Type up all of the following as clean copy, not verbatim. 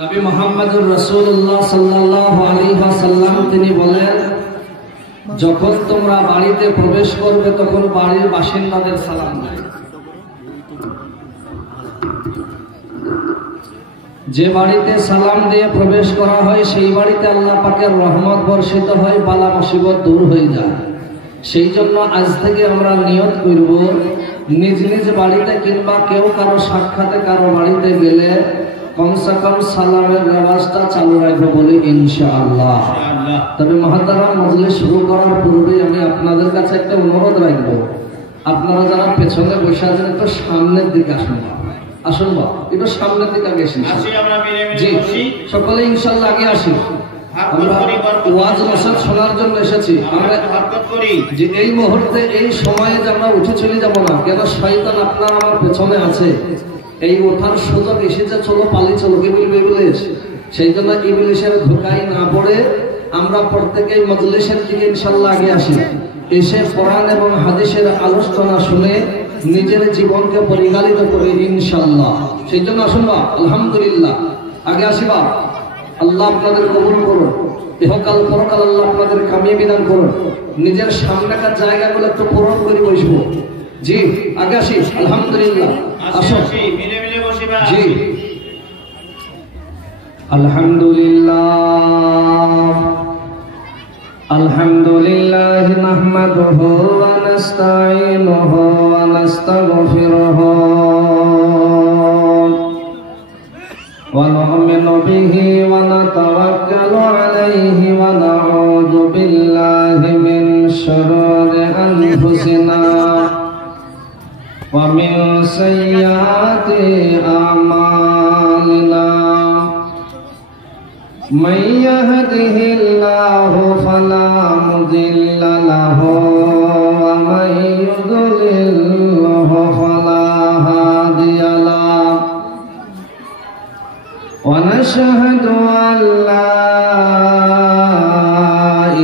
নবী মুহাম্মদুর রাসূলুল্লাহ সাল্লাল্লাহু আলাইহি ওয়াসাল্লাম তিনি বলেন, যখন তোমরা বাড়িতে প্রবেশ করবে তখন বাড়ির বাসিন্দাদের সালাম দাও। যে বাড়িতে সালাম দিয়ে প্রবেশ করা হয় সেই বাড়িতে আল্লাহ পাকের রহমত বর্ষিত হয়, বালা মুসিবত দূর হয়ে যায়। সেই জন্য আজ থেকে আমরা নিয়ত করব, নিজ নিজ বাড়িতে কিংবা কেউ কারো সাক্ষাতে কারো বাড়িতে গেলে কমসে কম সালামের রেওয়াজটা চালু রাখবো বলে ইনশাআল্লাহ। তবে মহতারাম, মজলিস শুরু করার পূর্বে আমি আপনাদের কাছে একটা অনুরোধ রাখবো, আপনারা যারা পেছনে বসে আছেন একটু সামনের দিকে আসুন, আসুন বা একটু সামনের দিকে আগে আসেন। জি, সকলে ইনশাআল্লাহ আগে আসি। আমরা ওয়াজ নসিহত শোনার জন্য এসেছি। আমরা যে এই মুহূর্তে এই সময়ে যে আমরা উঠে চলে যাব না, কেন শয়তান আপনার আমার পেছনে আছে। এই ওঠার সুযোগ এসেছে, চলো পালি চলো, কি বলবে ইবলিস। সেই জন্য ইবলিসের ধোঁকায় না পড়ে আমরা প্রত্যেকেই মজলিসের দিকে ইনশাআল্লাহ আগে আসি। এসে কোরআন এবং হাদিসের আলোচনা শুনে নিজের জীবনকে পরিচালিত করে ইনশাআল্লাহ। সেই জন্য আসুন বা আলহামদুলিল্লাহ আগে আসিবা। আল্লাহ আপনাদের কবুল করুন, ইহকাল পরকাল আল্লাহ আপনাদের কামিয়াবি দান করুন। নিজের সামনেকার জায়গাগুলো একটু পূরণ করে বসবো। জি, আগে আসি। আলহামদুলিল্লাহ, আসুন জি। আলহামদুলিল্লাহ আলহামদুলিল্লাহ নাহমাদুহু ওয়া নাস্তাঈনুহু ওয়া নাস্তাগফিরুহু ওয়া নু'মিনু বিহি ওয়া নাতাওয়াক্কালু আলাইহি ওয়া নাউযু বিল্লাহি মিন শুরুরি আনফুসিনা ওয়া মিন সাইয়্যাতি আ'মালিনা। من يهده الله فلا مضل له ومن يضلله فلا هادي له ونشهد أن لا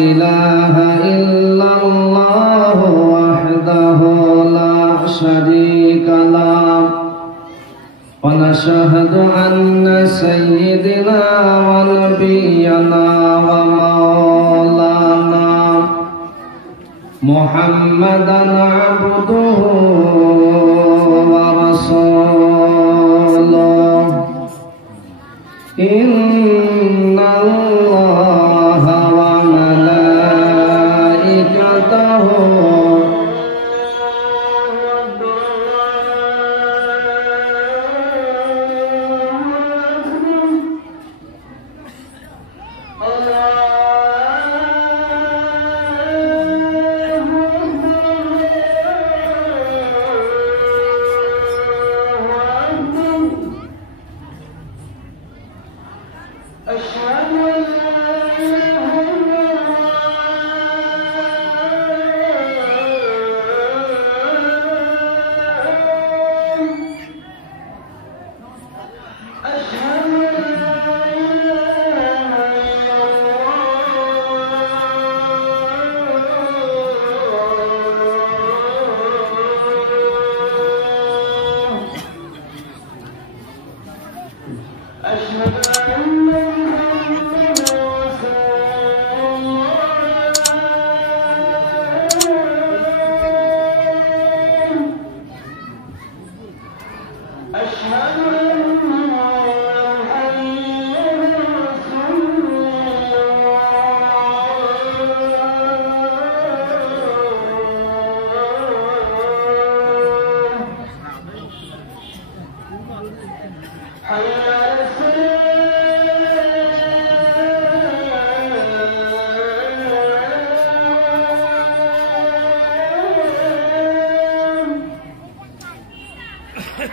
إله إلا الله وحده لا شريك له ونشهد أن سيدنا ونبينا ومولانا محمدا عبده ورسوله إن الله وملائكته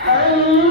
حي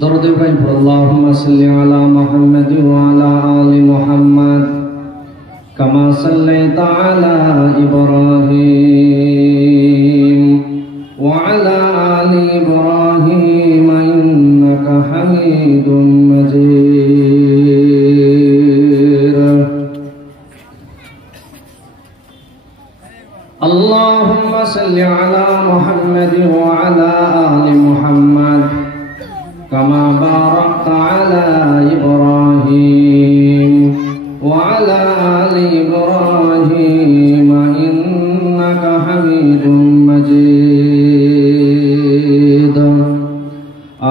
দরুদ ইব্রাহিম পড়ো। আল্লাহুম্মা সাল্লি আলা মুহাম্মাদ ওয়া আলা আলি মুহাম্মাদ কামা সাল্লাইতা আলা ইব্রাহিম ওয়া আলা আলি ইব্রাহিম ইন্নাকা হামিদুম মাজিদ। আল্লাহুম্মা সাল্লি আলা মুহাম্মাদ ওয়া আলা আলি মুহাম্মাদ كما باركت على إبراهيم وعلى آل إبراهيم إنك حميد مجيد.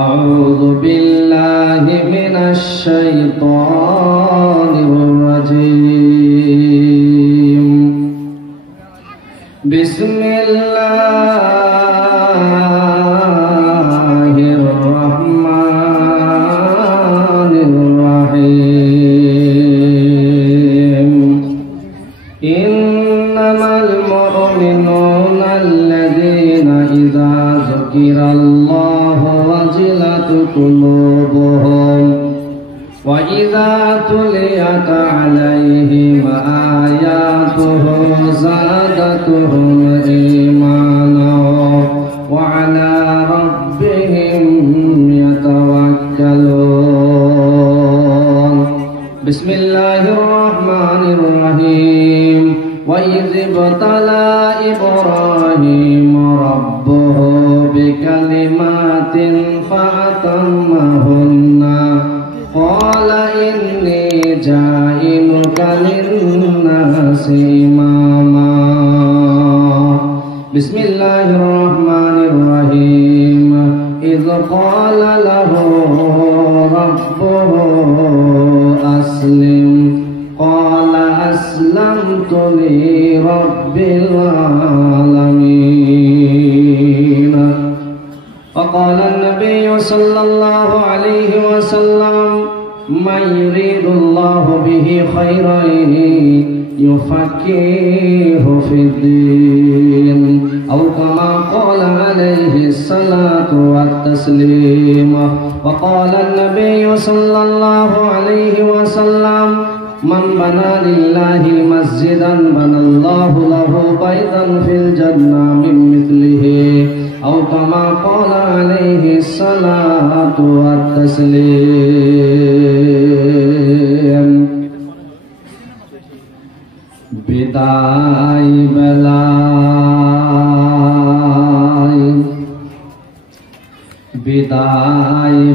أعوذ بالله من الشيطان الرجيم. بسم الله الله وجلت قلوبهم وإذا تليت عليهم آياته زادتهم إيمانا وعلى ربهم يتوكلون. بسم الله الرحمن الرحيم. وإذ ابتلى إبراهيم ربه بكلمات فأتمهن قال إني جاعلك للناس إماما. بسم الله الرحمن الرحيم. إذ قال له ربه أسلم قال أسلمت لرب العالمين. وقال النبي صلى الله عليه وسلم من يريد الله به خيرا يفقهه في الدين أو كما قال عليه الصلاة والتسليم. وقال النبي صلى الله عليه وسلم من بنى لله مسجدا بنى الله له بيتا في الجنة من مثله أو كما قال عليه الصلاة والتسليم. বিদায়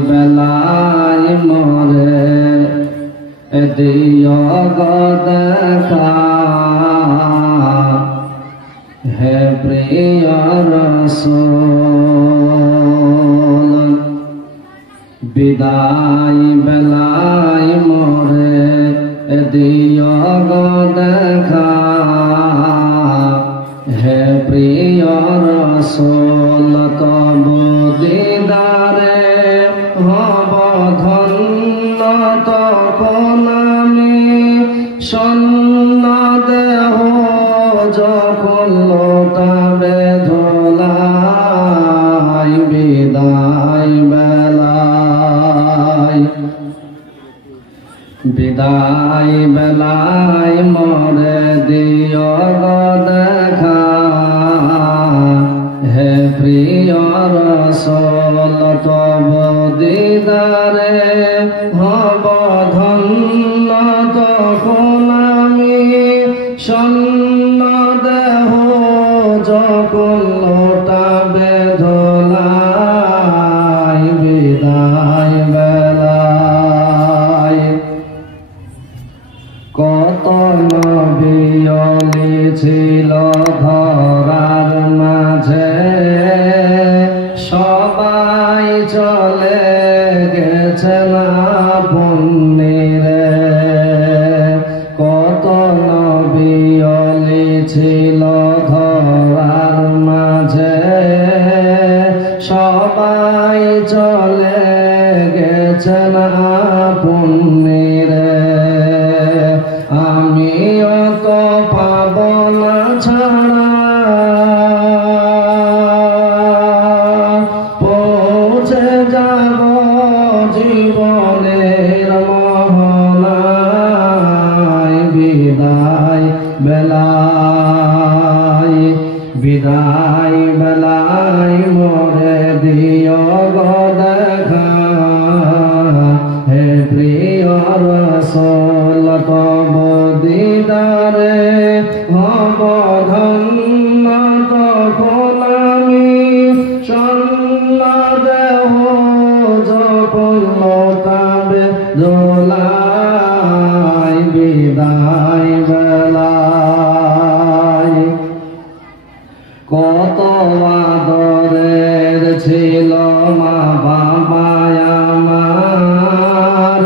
বেলায় মরে দিও গো দেখা হে প্রিয় রাসূল। বিদায় বেলায় মোরে দিও গো দেখা হে প্রিয় রাসূল। তব দিদারে হব ধন্য তখন আমি শূন্য দেহ যখন লোটাবে ধোলাই। বিদায় বেলায় মরে দিও গো দেখা হে প্রিয় রাসূল। তব দিদারে হব ধন্য তখন আমি শূন্য দেহ যখন লোটাবে ধোলাই। বিদায় বেলায় কত নবী ওলি ছিল ধরার মাঝে সবাই চলে গেছেন আপনে। কত নবী ওলি ছিল ধরার মাঝে সবাই চলে গেছেন আপনে। আমিও তো পাব না রাসূল তব দিদারে হব ধন্য তখন আমি শূন্য দেহ যখন লতাবে দোলায় বিদায় বেলায় কত আদরের ছিল মা বাবা আমার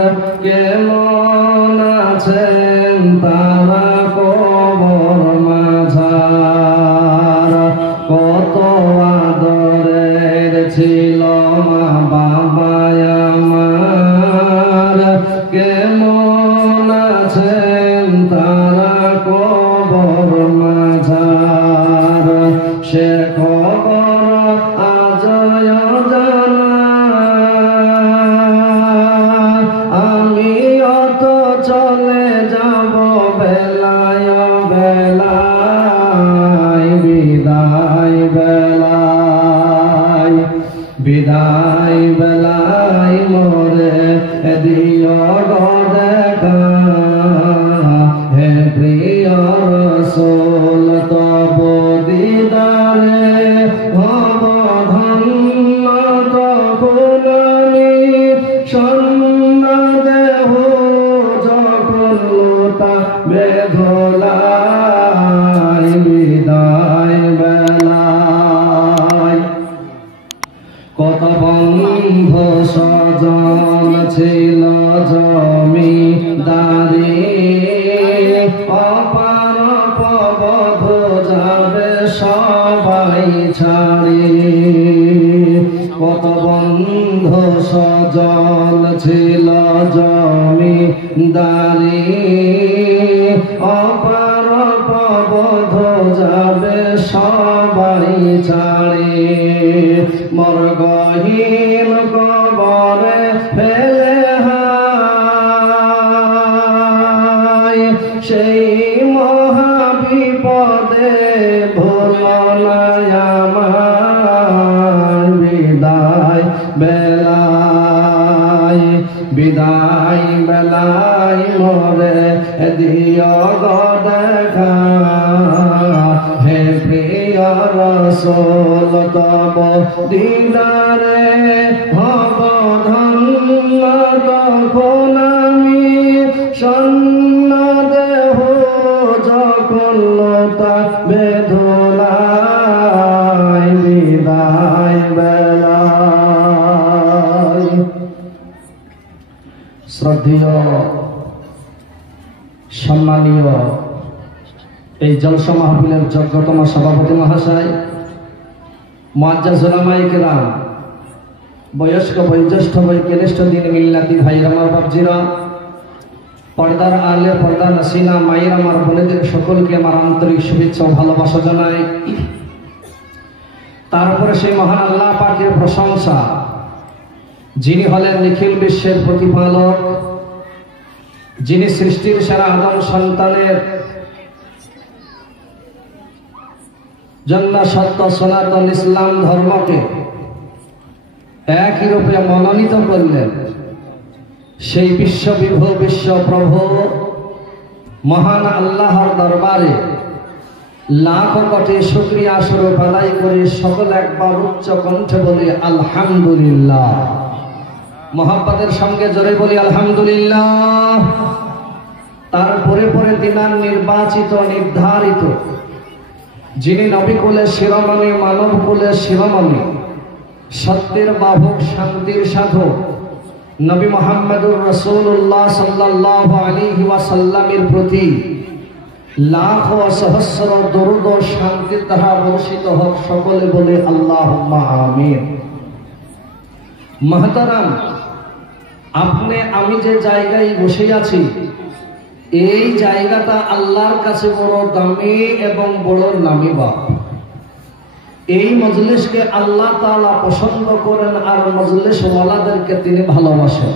কেমন আছেন তারা কবর মাঝার কত আদরের ছিল মা বাবা আমার কেমন আছেন তারা কবর মাঝার সে খবর আজ জানা আমি অত চলে যাব বেলায় বেলায় বিদায় বেলায় বিদায় বেলায় মোরে দিও গো দেখা হে প্রিয় রাসূল তব দিদারে হব ধন্য তখন আমি শূন্য দেহ যখন লতাবে দোলায় বিদায় বেলায় কত বন্ধু স্বজন ছিল জমিদারি অপার পবধ যাবে সবাই ছাড়ি কত বন্ধু স্বজন ছিল জমিদারি অপার পবধ যাবে সবাই ছাড়ি মর্গহীন কবরে ফেলে হায় সেই মহাবিপদে ভোলায় আমার বিদায় বেলায় বিদায় বেলায় মোরে দিও গো দেখা হে প্রিয় রাসূল তব দিদারে হব ধন্য তখন আমি শূন্য দেহ যখন লতাবে দোলায় বিদায় বেলায় শ্রদ্ধেয় সম্মানীয় এই জলসা মাহফিলের যোগ্যতম সভাপতি মহাশয় মুআজ্জাজ উলামায়ে কেরাম বয়স্ক বয়োজ্যেষ্ঠ বয়োজ্যেষ্ঠ দিন মিল্লাতি ভাইরা আমার বাপজিরা পর্দার আলে পর্দা নাসিনা মায়ের আমার বোনেদের সকলকে আমার আন্তরিক শুভেচ্ছা ও ভালোবাসা জানাই তারপরে সেই মহান আল্লাহ পাকের প্রশংসা যিনি হলেন নিখিল বিশ্বের প্রতিপালক যিনি সৃষ্টির সেরা আদম সন্তানের জন্য সত্য সনাতন ইসলাম ধর্মকে একই রূপে মনোনীত করলেন সেই বিশ্ববিভু বিশ্বপ্রভু মহান আল্লাহর দরবারে লাখ কোটি শুকরিয়া স্বরূপ আদায় করে সকল একবার উচ্চ কণ্ঠে বলি আলহামদুলিল্লাহ মোহাব্বতের সঙ্গে জোরে বলি আলহামদুলিল্লাহ তারপরে পরে তিনার নির্বাচিত নির্ধারিত যিনি নবী কুলে শিরোমণি মানব কুলে শিরোমণি সত্যের বাহক শান্তির সাধক নবী মুহাম্মদুর রাসূলুল্লাহ সাল্লাল্লাহু আলাইহি ওয়াসাল্লামের প্রতি লাখ ও সহস্র দরুদ ও শান্তির ধারা বর্ষিত হোক সকলে বলে আল্লাহুম্মা আমিন মুহতারাম আপনি আমি যে জায়গায় বসে আছি এই জায়গাটা আল্লাহর কাছে বড় দামি এবং বড় নামি বাপ এই মজলিসকে আল্লাহ তাআলা পছন্দ করেন আর মজলিস ওয়ালাদেরকে তিনি ভালোবাসেন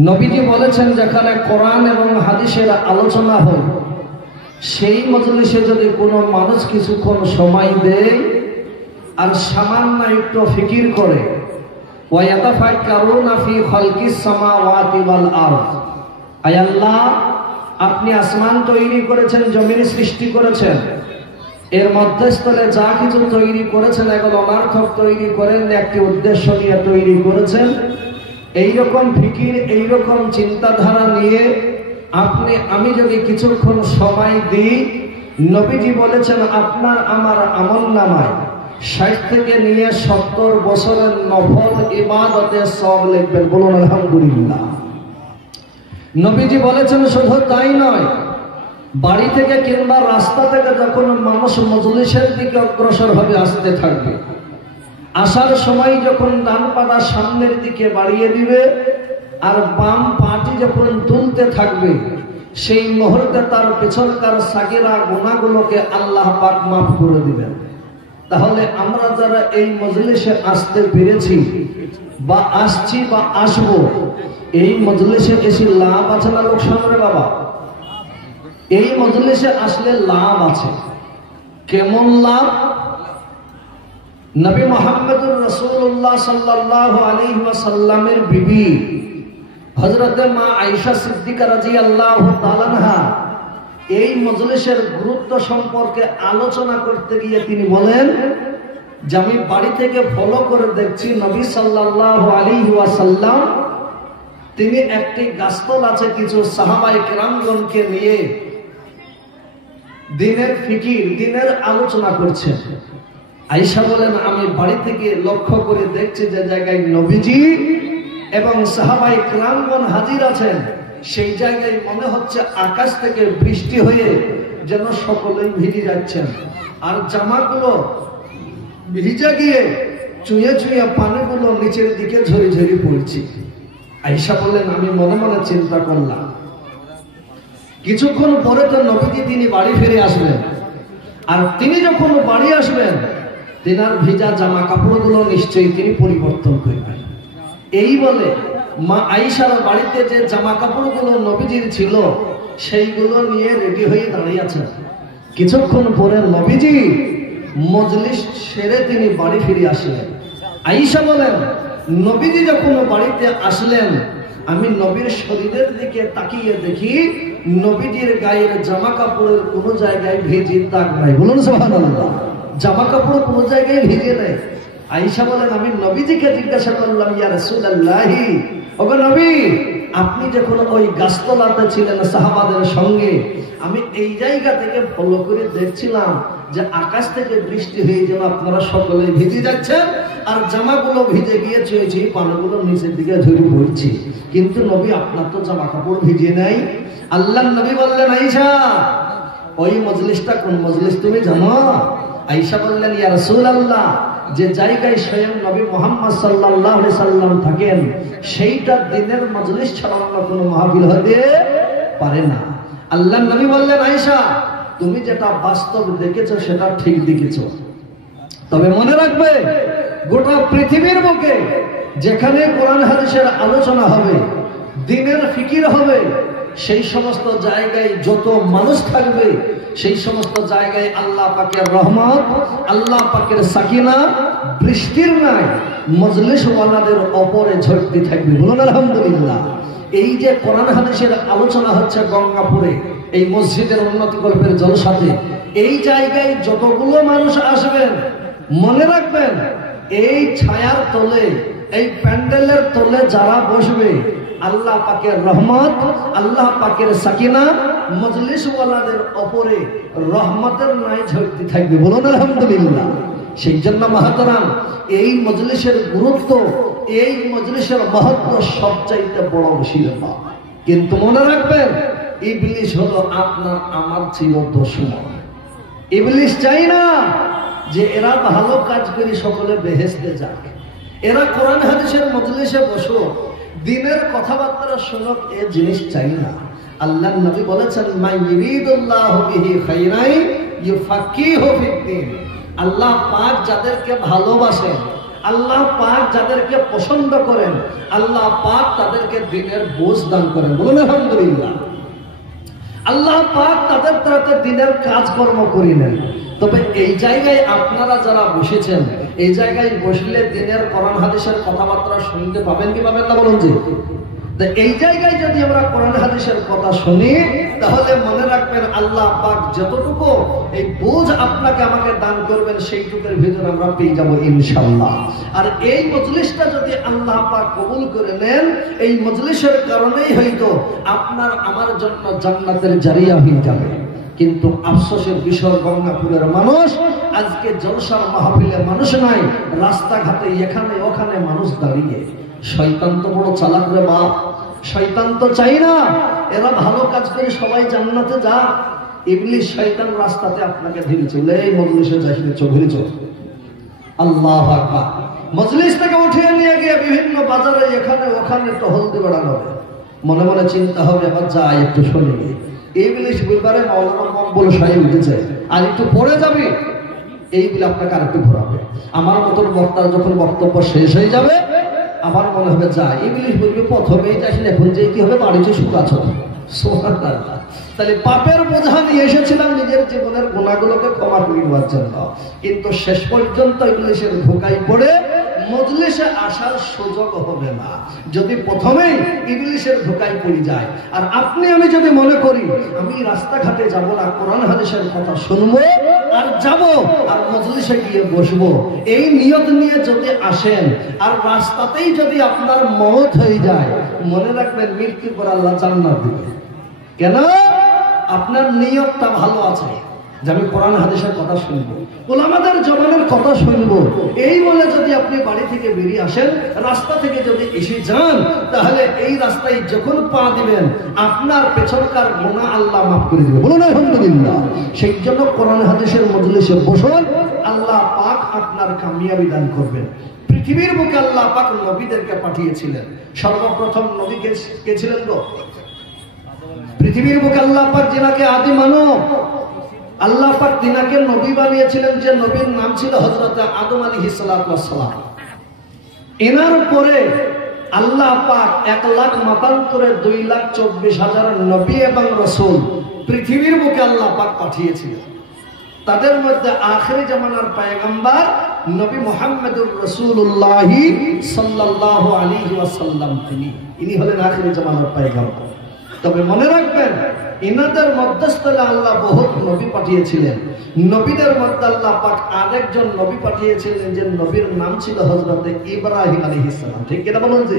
নবীজি বলেছেন যেখানে কোরআন এবং হাদিসের আলোচনা হয় সেই মজলিসে যদি কোনো মানুষ কিছুক্ষণ সময় দেয় আর সামান্য একটু ফিকির করে ওয়ায়াতাফাক্কারুনা ফি খালকিস সামাওয়াতি ওয়াল আরদ আয় আল্লাহ, আপনি আসমান তৈরি করেছেন, জমিন সৃষ্টি করেছেন, এর মধ্যস্থলে যা কিছু তৈরি করেছেন এগুলো অনার্থক তৈরি করেন, একটি উদ্দেশ্য নিয়ে তৈরি করেছেন। এইরকম ফিকির, এইরকম চিন্তাধারা নিয়ে আমি যদি কিছুক্ষণ সময় দিই, নবীজি বলেছেন আপনার আমার আমলনামায় 60 থেকে নিয়ে 70 বছরের নফল ইবাদতের সওয়াব লিখবেন। বলুন আলহামদুলিল্লাহ। নবীজি বলেছেন শুধু তাই নয়, বাড়ি থেকে কিংবা রাস্তা থেকে যখন মানুষ মজলিসের দিকে অগ্রসর হবে আসতে থাকবে, আসার সময় যখন ডান পাটা সামনের দিকে বাড়িয়ে দিবে আর বাম পাটি যখন তুলতে থাকবে, সেই মুহূর্তে তার পেছনকার সাগিরা গুনাহগুলোকে আল্লাহ পাক মাফ করে দিবেন। তাহলে আমরা যারা এই মজলিসে আসতে পেরেছি বা আসছি বা আসব, এই মজলিসে এসে লাভ আছে না লোকসান রে বাবা? এই মজলিসে আসলে লাভ আছে। কেমন লাভ? নবী মুহাম্মদুর রাসূলুল্লাহ সাল্লাল্লাহু আলাইহি ওয়াসাল্লামের বিবি হযরত মা আয়েশা সিদ্দিকা রাদিয়াল্লাহু তাআলা আনহা এই মজলিসের গুরুত্ব সম্পর্কে আলোচনা করতে গিয়ে তিনি বলেন যে আমি বাড়ি থেকে ফলো করে দেখছি নবী সাল্লাল্লাহু আলাইহি ওয়াসাল্লাম তিনি একটি গাছতল আছে, কিছু সাহাবায়ে কেরামগণকে নিয়ে দিনের ফিকির, দিনের আলোচনা করছেন। আয়েশা বলেন আমি বাড়ি থেকে লক্ষ্য করে দেখছি যে জায়গায় নবীজি এবং সাহাবায়ে কেরামগণ হাজির আছেন, সেই জায়গায় মনে হচ্ছে আকাশ থেকে বৃষ্টি হয়ে যেন সকলেই ভিজে যাচ্ছেন, আর জামাগুলো ভিজে গিয়ে চুঁয়ে চুঁয়ে পানিগুলো নিচের দিকে ঝরে ঝরে পড়ছে। আয়েশা বললেন আমি মনে মনে চিন্তা করলাম, কিছুক্ষণ পরে তো নবীজি তিনি বাড়ি ফিরে আসবেন, আর তিনি যখন বাড়ি আসবেন তেনার ভিজা জামা কাপড়গুলো নিশ্চয়ই তিনি পরিবর্তন করবেন। এই বলে মা আয়েশার বাড়িতে যে জামা কাপড়গুলো নবীজির ছিল সেইগুলো নিয়ে রেডি হয়ে দাঁড়িয়ে আছেন। কিছুক্ষণ পরে নবীজি মজলিস সেরে তিনি বাড়ি ফিরে আসলেন। আয়েশা বলেন নবীজি যখন বাড়িতে আসলেন, আমি নবীর শরীরের দিকে তাকিয়ে দেখি নবীজির গায়ের জামা কাপড়ের কোনো জায়গায় ভিজির দাগ নাই। বলুন সুবহানাল্লাহ। জামা কাপড় কোনো জায়গায় ভিজে নেই। আয়েশা বলেন আমি নবীজিকে জিজ্ঞাসা করলাম ইয়া রাসূলুল্লাহি, ওগো নবী, আপনি যখন ওই গাছতলাতে ছিলেন সাহাবাদের সঙ্গে, আমি এই জায়গা থেকে ফলো করে দেখছিলাম যে আকাশ থেকে বৃষ্টি হয়ে যেন আপনারা সকলে ভিজে যাচ্ছেন, আর জামাগুলো ভিজে গিয়ে চুয়েছি, পানিগুলো নিচের দিকে ঝরে পড়ছে, কিন্তু নবী আপনার তো জামা কাপড় ভিজে নাই। আল্লাহর নবী বললেন আয়েশা ওই মজলিসটা কোন মজলিস তুমি জানো? আয়েশা বললেন ইয়া রাসূলুল্লাহ, যে জায়গায় স্বয়ং নবী মুহাম্মদ সাল্লাল্লাহু আলাইহি সাল্লাম থাকেন সেইটা দিনের মজলিস ছাড়া অন্য কোনো মাহফিল হতে পারে না। আল্লাহর নবী বললেন আয়েশা তুমি যেটা বাস্তব দেখেছো সেটা ঠিক দেখেছো, তবে মনে রাখবে গোটা পৃথিবীর বুকে যেখানে কোরআন হাদিসের আলোচনা হবে, দিনের ফিকির হবে, সেই সমস্ত জায়গায় যত মানুষ থাকবে সেই সমস্ত জায়গায় আল্লাহ পাকের রহমত, আল্লাহ পাকের সাকিনা বৃষ্টির নাই মজলিস ওয়ালাদের উপরে ঝরতে থাকবে। বলুন আলহামদুলিল্লাহ। এই যে কোরআন হাদিসের আলোচনা হচ্ছে গঙ্গাপুরে এই মসজিদের উন্নতি কল্পের জলসাতে, এই জায়গায় যতগুলো মানুষ আসবেন মনে রাখবেন এই ছায়ার তলে, এই প্যান্ডেলের তলে যারা বসবে আল্লাহ পাকের রহমত, আল্লাহ পাকের সাকিনা মজলিস ওয়ালাদের উপরে রহমতের নাই ঝরতে থাকবে। বলুন আলহামদুলিল্লাহ। সেই জন্য মহাতারাম এই মজলিসের গুরুত্ব, এই মজলিসের মহত্ব সবচাইতে বড় শিরোপা। কিন্তু মনে রাখবেন ইবলিস হলো আপনার আমার ছিল দুশমন। ইবলিস চাই না যে এরা ভালো কাজ করে সকলে বেহেশতে যাক, এরা কোরআন হাদিসের মজলিসে বসো, দিনের কথাবার্তা শুনুক, এ জিনিস চাই না। আল্লাহর নবী বলেছেন মান ইউরিদুল্লাহু বিহি খাইরান ইউফাক্কিহু ফিদ্দীন। আল্লাহ পাক যাদেরকে ভালোবাসেন, আল্লাহ পাক যাদেরকে পছন্দ করেন, আল্লাহ পাক তাদেরকে দিনের বোঝ দান করেন। বলুন আলহামদুলিল্লাহ। আল্লাহ পাক তাদের দ্বারা দিনের কাজকর্ম করে নেন। তবে এই জায়গায় আপনারা যারা বসেছেন, এই জায়গায় বসলে দিনের কোরআন হাদিসের কথাবার্তা শুনতে পাবেন কি পাবেন না? বলুন যে এই জায়গায় যদি আমরা কোরআন হাদিসের কথা শুনি তাহলে মনে রাখবেন আল্লাহ পাক যতটুকু এই বোঝ আপনাকে আমাকে দান করবেন সেইটুকুর ভিতরে আমরা পেয়ে যাব ইনশাআল্লাহ। আর এই মজলিসটা যদি আল্লাহ পাক কবুল করে নেন, এই মজলিসের কারণেই হয়তো আপনার আমার জন্য জান্নাতের জারিয়া হয়ে যাবে। কিন্তু আফসোসের বিষয়, গঙ্গাপুরের মানুষ আজকে জলসার মাহফিলে মানুষ নাই, রাস্তাঘাটে এখানে ওখানে মানুষ দাঁড়িয়ে। শয়তান তো বড় চালাক রে বাপ, শয়তান তো চাই না এরা ভালো কাজ করে সবাই জান্নাতে যা। ইবলিস শয়তান রাস্তাতে আপনাকে ধীরে চলে এই মজলিসে যাইলে চোখে চোখ। আল্লাহু আকবার। মজলিস থেকে উঠিয়ে নিয়ে গিয়ে বিভিন্ন বাজারে এখানে ওখানে টহল দিয়ে বেড়ানো হবে। মনে মনে চিন্তা হবে আবার যাই একটু শুনে গিয়ে। ইবলিস বলবারে মাওলানা মকবুল সাহেব উঠেছে আর একটু পড়ে যাবে, এই বলে আপনাকে আরেকটু ঘোরাবে। আমার মতন বক্তার যখন বক্তব্য শেষ হয়ে যাবে আমার মনে হবে যা। ইবলিস বলবে প্রথমেই যাইছেন, এখন যে কি হবে বাড়িতে সুখ আছো। সুবহানাল্লাহ। তাহলে পাপের বোঝা নিয়ে এসেছিলাম নিজের জীবনের গুনাহগুলোকে ক্ষমা করে নেওয়ার জন্য, কিন্তু শেষ পর্যন্ত ইবলিসের ধোঁকায় পড়ে মজলিসে আসার সুযোগ হবে না যদি প্রথমেই ইবলিসের ধোঁকায় পড়ে যায়। আর আপনি আমি যদি মনে করি আমি রাস্তাঘাটে যাব না, কোরআন হাদিসের কথা শুনবো আর যাব আর মজলিসে গিয়ে বসবো, এই নিয়ত নিয়ে যদি আসেন আর রাস্তাতেই যদি আপনার মওত হয়ে যায়, মনে রাখবেন মৃত্যুর পর আল্লাহ জান্নাত দিবে। কেন? আপনার নিয়তটা ভালো আছে যে আমি কোরআন হাদিসের কথা শুনবো, উলামাদের জবানের কথা শুনবো, এই বলে যদি আপনি বাড়ি থেকে বেরিয়ে আসেন, রাস্তা থেকে যদি এসে যান, তাহলে এই রাস্তায় যখন পা দিবেন আপনার পেছনকার গুনাহ আল্লাহ মাফ করে দিবে। বলুন আলহামদুলিল্লাহ। সেই জন্য কোরআন হাদিসের মজলিসে বসুন, আল্লাহ পাক আপনার কামিয়াবি দান করবেন। পৃথিবীর বুকে আল্লাহ পাক নবীদেরকে পাঠিয়েছিলেন। সর্বপ্রথম নবী কে ছিলেন গো? পৃথিবীর বুকে আল্লাহ পাক যিনাকে আদি মানব, আল্লাহ পাক তিনাকে নবী বানিয়েছিলেন, যে নবীর নাম ছিল হযরত আদম আলাইহিস সালাতু ওয়াস সালাম। এনার পরে আল্লাহ পাক 1,00,000 মতান্তরে 2,24,000 নবী এবং রাসূল পৃথিবীর বুকে আল্লাহ পাক পাঠিয়েছিলেন। তাদের মধ্যে আখিরি জামানার পয়গম্বর নবী মুহাম্মদুর রাসূলুল্লাহ সাল্লাল্লাহু আলাইহি ওয়াসাল্লাম, ইনি হলেন আখিরি জামানার পয়গম্বর। তবে মনে রাখবেন ইনাদের মধ্যস্থলে আল্লাহ বহুত নবী পাঠিয়েছিলেন। নবীদের মধ্যে আল্লাহ পাক আরেকজন নবী পাঠিয়েছিলেন, যে নবীর নাম ছিল হযরত ইব্রাহিম আলাইহিস সালাম। ঠিক কিনা বলুন যে?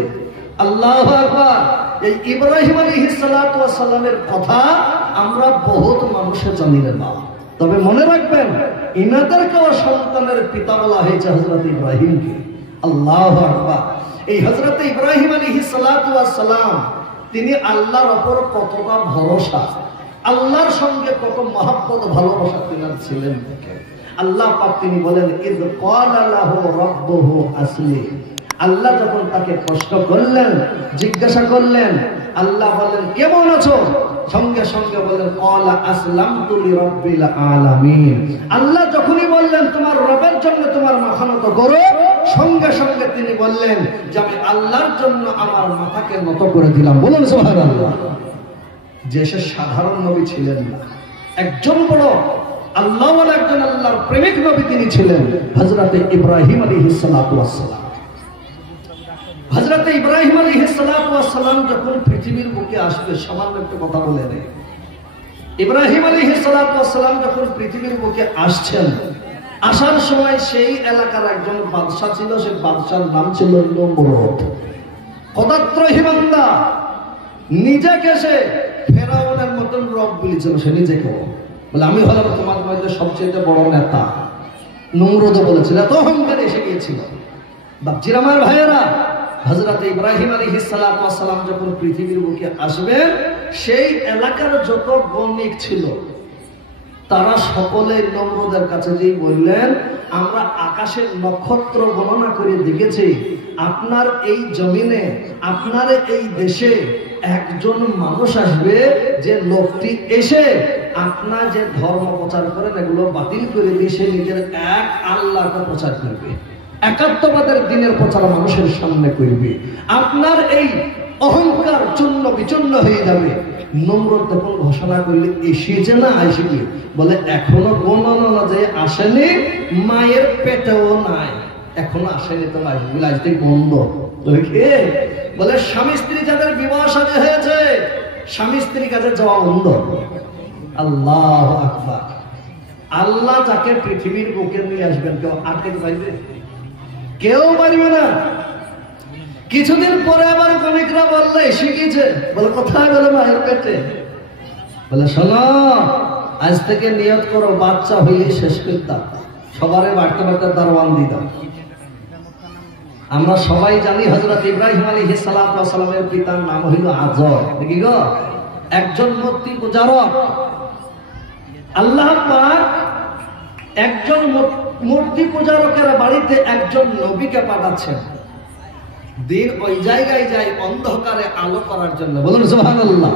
আল্লাহু আকবার। এই ইব্রাহিম আলাইহিস সালাতু ওয়াস সালামের কথা আমরা বহুত মানুষে জানি না, তবে মনে রাখবেন ইনাদেরকেও সন্তানের পিতা বলা হয়েছে হযরত ইব্রাহিমকে। আল্লাহু আকবার। এই হযরত ইব্রাহিম আলাইহিস সালাতু ওয়াস সালাম তিনি আল্লাহর উপর কতটা ভরসা, আল্লাহর সঙ্গে কত মহব্বত ভালোবাসা তিনার ছিলেন। আল্লাহ পাক তিনি বলেন ইয ক্বালা লাহু রাব্বুহু আসলিম। আল্লাহ যখন তাকে প্রশ্ন করলেন, জিজ্ঞাসা করলেন, আল্লাহ বলেন কেমন আছো? সঙ্গে সঙ্গে বলেন ক্বালা আসলামতু লিরাব্বিল আলামিন। আল্লাহ যখনই বললেন তোমার রবের জন্য তোমার মাথা নত করো, সঙ্গে সঙ্গে তিনি বললেন যে আমি আল্লাহর জন্য আমার মাথাকে নত করে দিলাম। বলুন সুবহানাল্লাহ। যে সে সাধারণ নবী ছিলেন না, একজন বড় আল্লাহওয়ালা একজন আল্লাহর প্রেমিক নবী তিনি ছিলেন হযরত ইব্রাহিম আলাইহিস সালাতু ওয়াস সালাম। হযরত ইব্রাহিম আলাইহিস সালাতু ওয়াস সালাম যখন পৃথিবীর বুকে আসবে, সামান্য একটু কথা বলে নেই। ইব্রাহিম আলাইহিস সালাতু ওয়াস সালাম যখন পৃথিবীর বুকে আসছেন, আসার সময় সেই এলাকার একজন বাদশা ছিল, সেই বাদশার নাম ছিল নমরুদ। কদাত্রহী বান্দা, নিজেকে সে ফেরাউনের মতন রব বলেছিল, সে নিজেকে বলে আমি হলাম তোমার মধ্যে সবচেয়ে বড় নেতা। নমরুদ বলেছিল, এত অহংকার এসে গিয়েছিল। বাপজির আমার ভাইয়েরা, হযরত ইব্রাহিম আলাইহিস সালাতু ওয়াস সালাম যখন পৃথিবীর বুকে আসবেন, সেই এলাকার যত বণিক ছিল তারা সকলে নমরুদের কাছে যেই বললেন আমরা আকাশের নক্ষত্র গণনা করে দেখেছি, আপনার এই জমিনে আপনার এই দেশে একজন মানুষ আসবে, যে লোকটি এসে আপনার যে ধর্ম প্রচার করেন এগুলো বাতিল করে দিয়ে সে নিজের এক আল্লাহকে প্রচার করবে, একাত্মবাদের দিনের প্রচার মানুষের সামনে করবে, আপনার এই অহংকার চূর্ণ বিচূর্ণ হয়ে যাবে। নমরুদ তখন ঘোষণা করলে এসেছে না আসবে, বলে এখনো গণনা যে আসেনি, মায়ের পেটেও নাই। এখনো আসেনি, তো লাইটগুলো আজ থেকে বন্ধ। বলে স্বামী স্ত্রী যাদের বিবাহ শাদী হয়েছে, স্বামী স্ত্রীর কাছে যাওয়া বন্ধ। আল্লাহু আকবার। আল্লাহ যাকে পৃথিবীর বুকে নিয়ে আসবেন কেউ আটকাতে পারবে? কেউ পারবে না। কিছুদিন পরে আবার কনিকরা বললে শিখেছে, বলে কোথায়? বলে মায়ের পেটে। বলে শোনো, আজ থেকে নিয়ত করো বাচ্চা হইলে শেষ করতাম, সবারে বাড়তে বাড়তে দারওয়ান দিতাম। আমরা সবাই জানি হযরত ইব্রাহিম আলাইহিস সালাতু ওয়াস সালামের পিতার নাম হইল আজর। দেখি গো, একজন মূর্তি পূজারক। আল্লাহ পাক একজন মূর্তি পূজারকের বাড়িতে একজন নবীকে পাঠাচ্ছেন, দিন ওই জায়গায় যায় অন্ধকারে আলো করার জন্য। বলুন সুবহানাল্লাহ।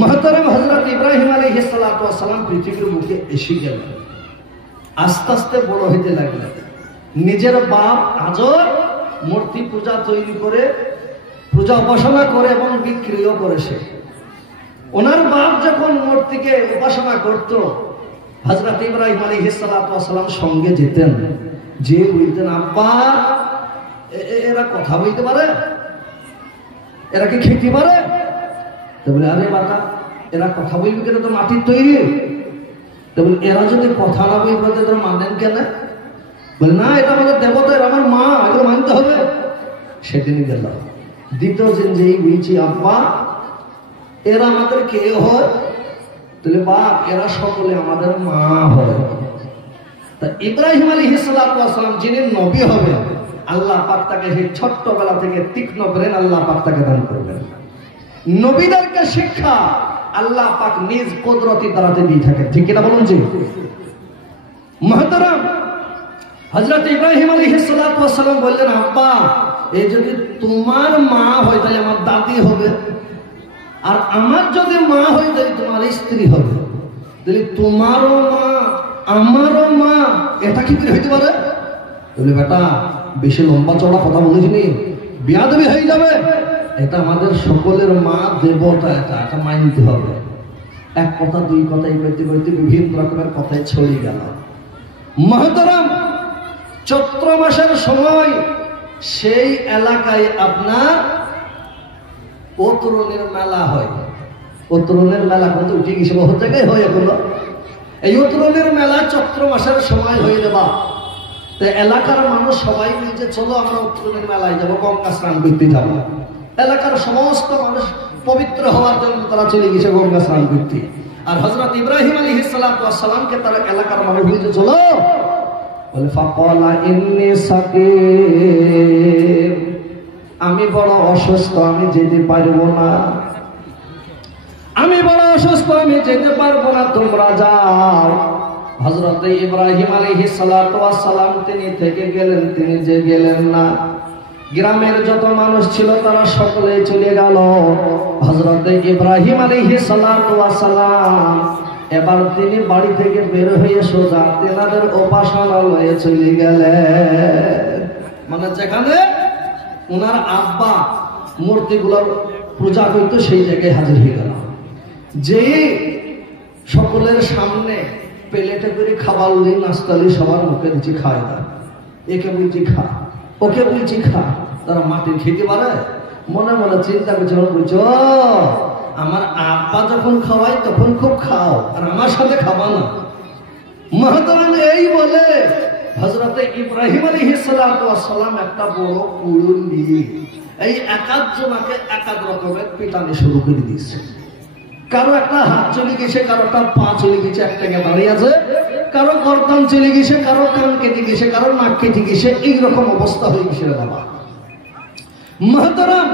মুহতারাম হযরত ইব্রাহিম আলাইহিস সালাতু ওয়াস সালাম পৃথিবীর মুখে এসে গেলেন, আস্তে আস্তে বড় হইতে লাগলেন। নিজের বাপ আজর মূর্তি পূজা তৈরি করে, পূজা উপাসনা করে এবং বিক্রিও করেছে। ওনার বাপ যখন মূর্তিকে উপাসনা করত, হযরত ইব্রাহিম আলাইহিস সালাতু ওয়াস সালাম সঙ্গে যেতেন, যে বলতেন, আব্বা এরা কথা বলতে পারে? এরা কি খেতে পারে? তো বলে, আরে বাবা, এরা কথা বলবে কেন? তো মাটির তৈরি। তো বলে, এরা যদি কথা না বলবে তোরা মানেন কেন? বলে, না, এটা আমাদের দেবতা, এরা আমার মা, এগুলো মানতে হবে। সেদিনই গেল। দ্বিতীয় দিন যেই বলছি, আব্বা এরা আমাদের কে হয়? তাহলে বাপ, এরা সকলে আমাদের মা হয়। তা ইব্রাহিম আলাইহিস সালাতু ওয়াস সালাম যিনি নবী হবেন, আল্লাহ পাক তাকে সেই ছোট্টবেলা থেকে তীক্ষ্ণ ব্রেন আল্লাহ পাক তাকে দান করবেন। নবীদেরকে শিক্ষা আল্লাহ পাক নিজ কুদরতি দ্বারা দিয়ে থাকেন, ঠিক কিনা বলুন? জি। মুহতারাম হযরত ইব্রাহিম আলাইহিস সালাতু ওয়াস সালাম বললেন, আব্বা এই যদি তোমার মা হয় তাহলে আমার দাদি হবে, আর আমার যদি মা হয় তাহলে তোমার স্ত্রী হবে। তাহলে তোমারও মা আমারও মা, এটা কি করে হইতে পারে? বলে, বেটা বেশি লম্বা চড়া কথা বলিসনি, বিয়াদবি হয়ে যাবে। এটা আমাদের সকলের মা, দেবতা, এটা মানতে হবে। এক কথা দুই কথাই করতে করতে বিভিন্ন রকমের কথায় ছড়িয়ে গেল। মুহতারাম চৈত্র মাসের সময় সেই এলাকায় আপনার উত্তরণের মেলা হয়। উত্তরণের মেলা কিন্তু উঠে গেছে, বহু জায়গায় হয় এগুলো। এই উত্তরণের মেলা চৈত্র মাসের সময় হয়ে যাবা, তো এলাকার মানুষ সবাই মিলে চলো আমরা উত্তরণের মেলায় যাবো, গঙ্গা স্নান করতে যাবো। এলাকার সমস্ত মানুষ পবিত্র হওয়ার জন্য তারা চলে গেছে গঙ্গা স্নান করতে। আর হযরত ইব্রাহিম আলাইহিস সালাতু ওয়াস সালামকে তারা এলাকার মানুষ বলছে, চলো। বলে, ফাকালা ইন্নী সাকিম, আমি বড় অসুস্থ, আমি যেতে পারবো না, আমি বড় অসুস্থ, আমি যেতে পারবো না, তোমরা যাও। হযরত ইব্রাহিম আলাইহিস সালাতু ওয়াস সালাম তিনি থেকে গেলেন, তিনি যে গেলেন না। গ্রামের যত মানুষ ছিল তারা সকলে চলে গেল। হযরত ইব্রাহিম আলাইহিস সালাতু ওয়াস সালাম এবার তিনি বাড়ি থেকে বের হয়ে সোজা তেনাদের উপাসনালয়ে চলে গেলেন। মানে যেখানে ওনার আব্বা মূর্তিগুলোর পূজা করতো সেই জায়গায় হাজির হয়ে গেল। যে সকলের সামনে প্লেটে করে খাবার দিই, নাস্তালি সবার মুখে দিচ্ছি, খায় না। একে বলছি খা, ওকে বলছি খা, তারা মাটি খেতে পারে? মনে মনে চিন্তা করছে, বলছো আমার আব্বা যখন খাওয়াই তখন খুব খাও, আর আমার সাথে খাবা না। মুহতারাম এই বলে হযরত ইব্রাহিম আলাইহিস সালাতু ওয়াস সালাম একটা বড় কুড়ুল নিয়ে এই একাধ জনাকে একাধ রকমের পিটানি শুরু করে দিয়েছে। কারো একটা হাত চলে গেছে, কারো একটা পা চলে গেছে, একটাকে দাঁড়িয়ে আছে, কারো গর্দান চলে গেছে, কারো কান কেটে গেছে, কারো নাক কেটে গেছে, এইরকম অবস্থা হয়ে গেছে রে বাবা। মুহতারাম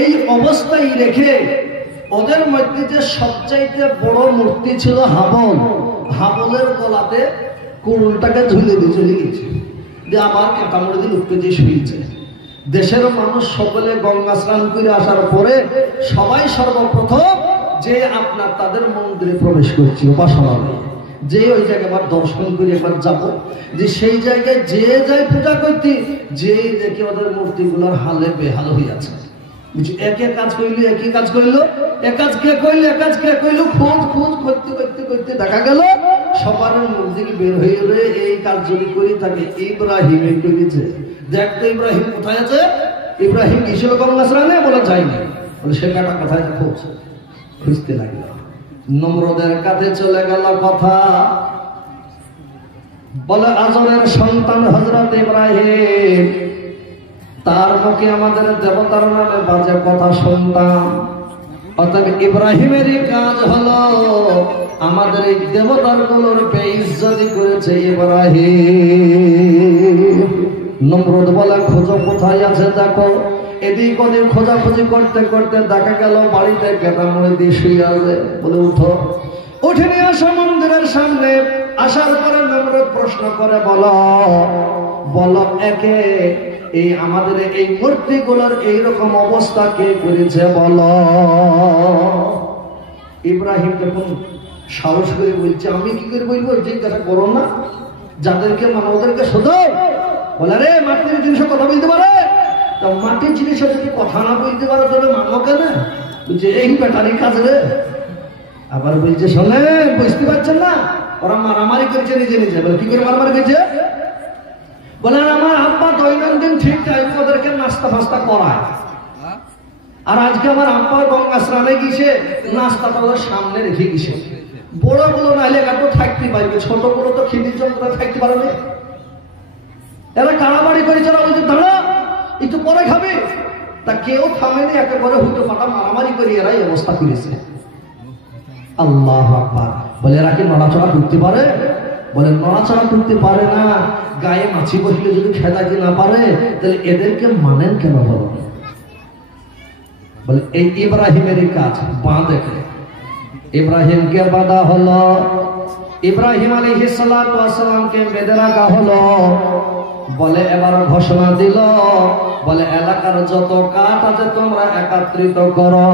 এই অবস্থায় রেখে ওদের মধ্যে যে সবচাইতে বড় মূর্তি ছিল হাবল, হাবলের গলাতে কুড়ুলটাকে ঝুলে দিয়ে চলে গেছে, যে আবার কাটামড়ি দিয়ে উঠতে যে শুয়েছে। দেশের মানুষ সকলে গঙ্গা স্নান করে আসার পরে সবাই সর্বপ্রথম যে আপনার তাদের মন্দিরে প্রবেশ করছে উপাসনালয়ে, যে ওই জায়গায় আবার দর্শন করে একবার যাবো, যে সেই জায়গায় যে যায় পূজা করতে, যে দেখে ওদের মূর্তিগুলোর হালে বেহাল হয়ে আছে। একে কাজ করিল, একই কাজ করিল, এ কাজ কে কইল, এ কাজ কে কইল, খোঁজ খোঁজ করতে করতে করতে দেখা গেল সবার মুখ থেকে বের হয়ে গেলে এই কাজ যদি করি তাকে ইব্রাহিম করেছে। দেখতে ইব্রাহিম কোথায় আছে? ইব্রাহিম কি ছিল কোন নাসরানে? বলে যায়নি। বলে সে কাটা কোথায় দেখো, খুঁজতে লাগলো। নমরুদের কাছে চলে গেল কথা। বলে আজরের সন্তান হযরত ইব্রাহিম, তার মুখে আমাদের দেবতার নামে বাজে কথা শুনতাম। অতএব ইব্রাহিমেরই কাজ হলো আমাদের এই দেবতার গুলোর বেইজ্জতি করেছে ইব্রাহিম। নমরুদ বলে খোঁজো কোথায় আছে দেখো। এদিক ওদিক খোঁজাখুঁজি করতে করতে দেখা গেল বাড়িতে গেটা মরে দিয়ে শুয়ে আছে। বলে উঠো, উঠে নিয়ে আসো মন্দিরের সামনে। আসার পরে নমরুদ প্রশ্ন করে বলো বলো একে এই আমাদের এই মূর্তিগুলোর এইরকম অবস্থা কে করেছে বলো। ইব্রাহিম যখন সাহস করে বলছে আমি কি করে বলবো, জিজ্ঞাসা করো না, যাদেরকে মানে ওদেরকে শোধো। বলে রে মাটির জিনিস কথা বলতে পারে, তা মাটির জিনিস যদি কথা না বলতে পারো তবে মানো কেন? বলছে এই ব্যাটারি কাজ রে। আবার বলছে শোনেন, বুঝতে পারছেন না, ওরা মারামারি করছে নিজে নিজে। বলে কি করে মারামারি করছে? বলে আমার আব্বা দৈনন্দিন ঠিক টাইমে ওদেরকে নাস্তা ফাস্তা করায়, আর আজকে আমার আব্বা গঙ্গা স্নানে গিয়েছে, নাস্তাটা ওদের সামনে রেখে গেছে। বড় গুলো নাইলে কাটো থাকতে পারবে, ছোট গুলো তো খিদির যন্ত্রণা থাকতে পারবে। এরা কাড়াবাড়ি করেছে, ওরা বলছে দাঁড়া একটু পরে খাবে। তা কেউ থামেনি, একেবারে হুটো পাটা মারামারি করে এরাই অবস্থা করেছে। আল্লাহু আকবার। বলে এরা কি নড়াচড়া করতে পারে? বলে নড়াচড়া করতে পারে না। গায়ে মাছি বসলে যদি খেদাতে না পারে তাহলে এদেরকে মানেন কেন বলো? বলে এই ইব্রাহিমেরই কাজ। বাঁধে ইব্রাহিমকে বাঁধা হলো, ইব্রাহিম আলাইহিস সালাতু ওয়াস সালামকে বেঁধে রাখা হলো। বলে এবার ঘোষণা দিল, বলে এলাকার যত কাঠ আছে তোমরা একত্রিত করো,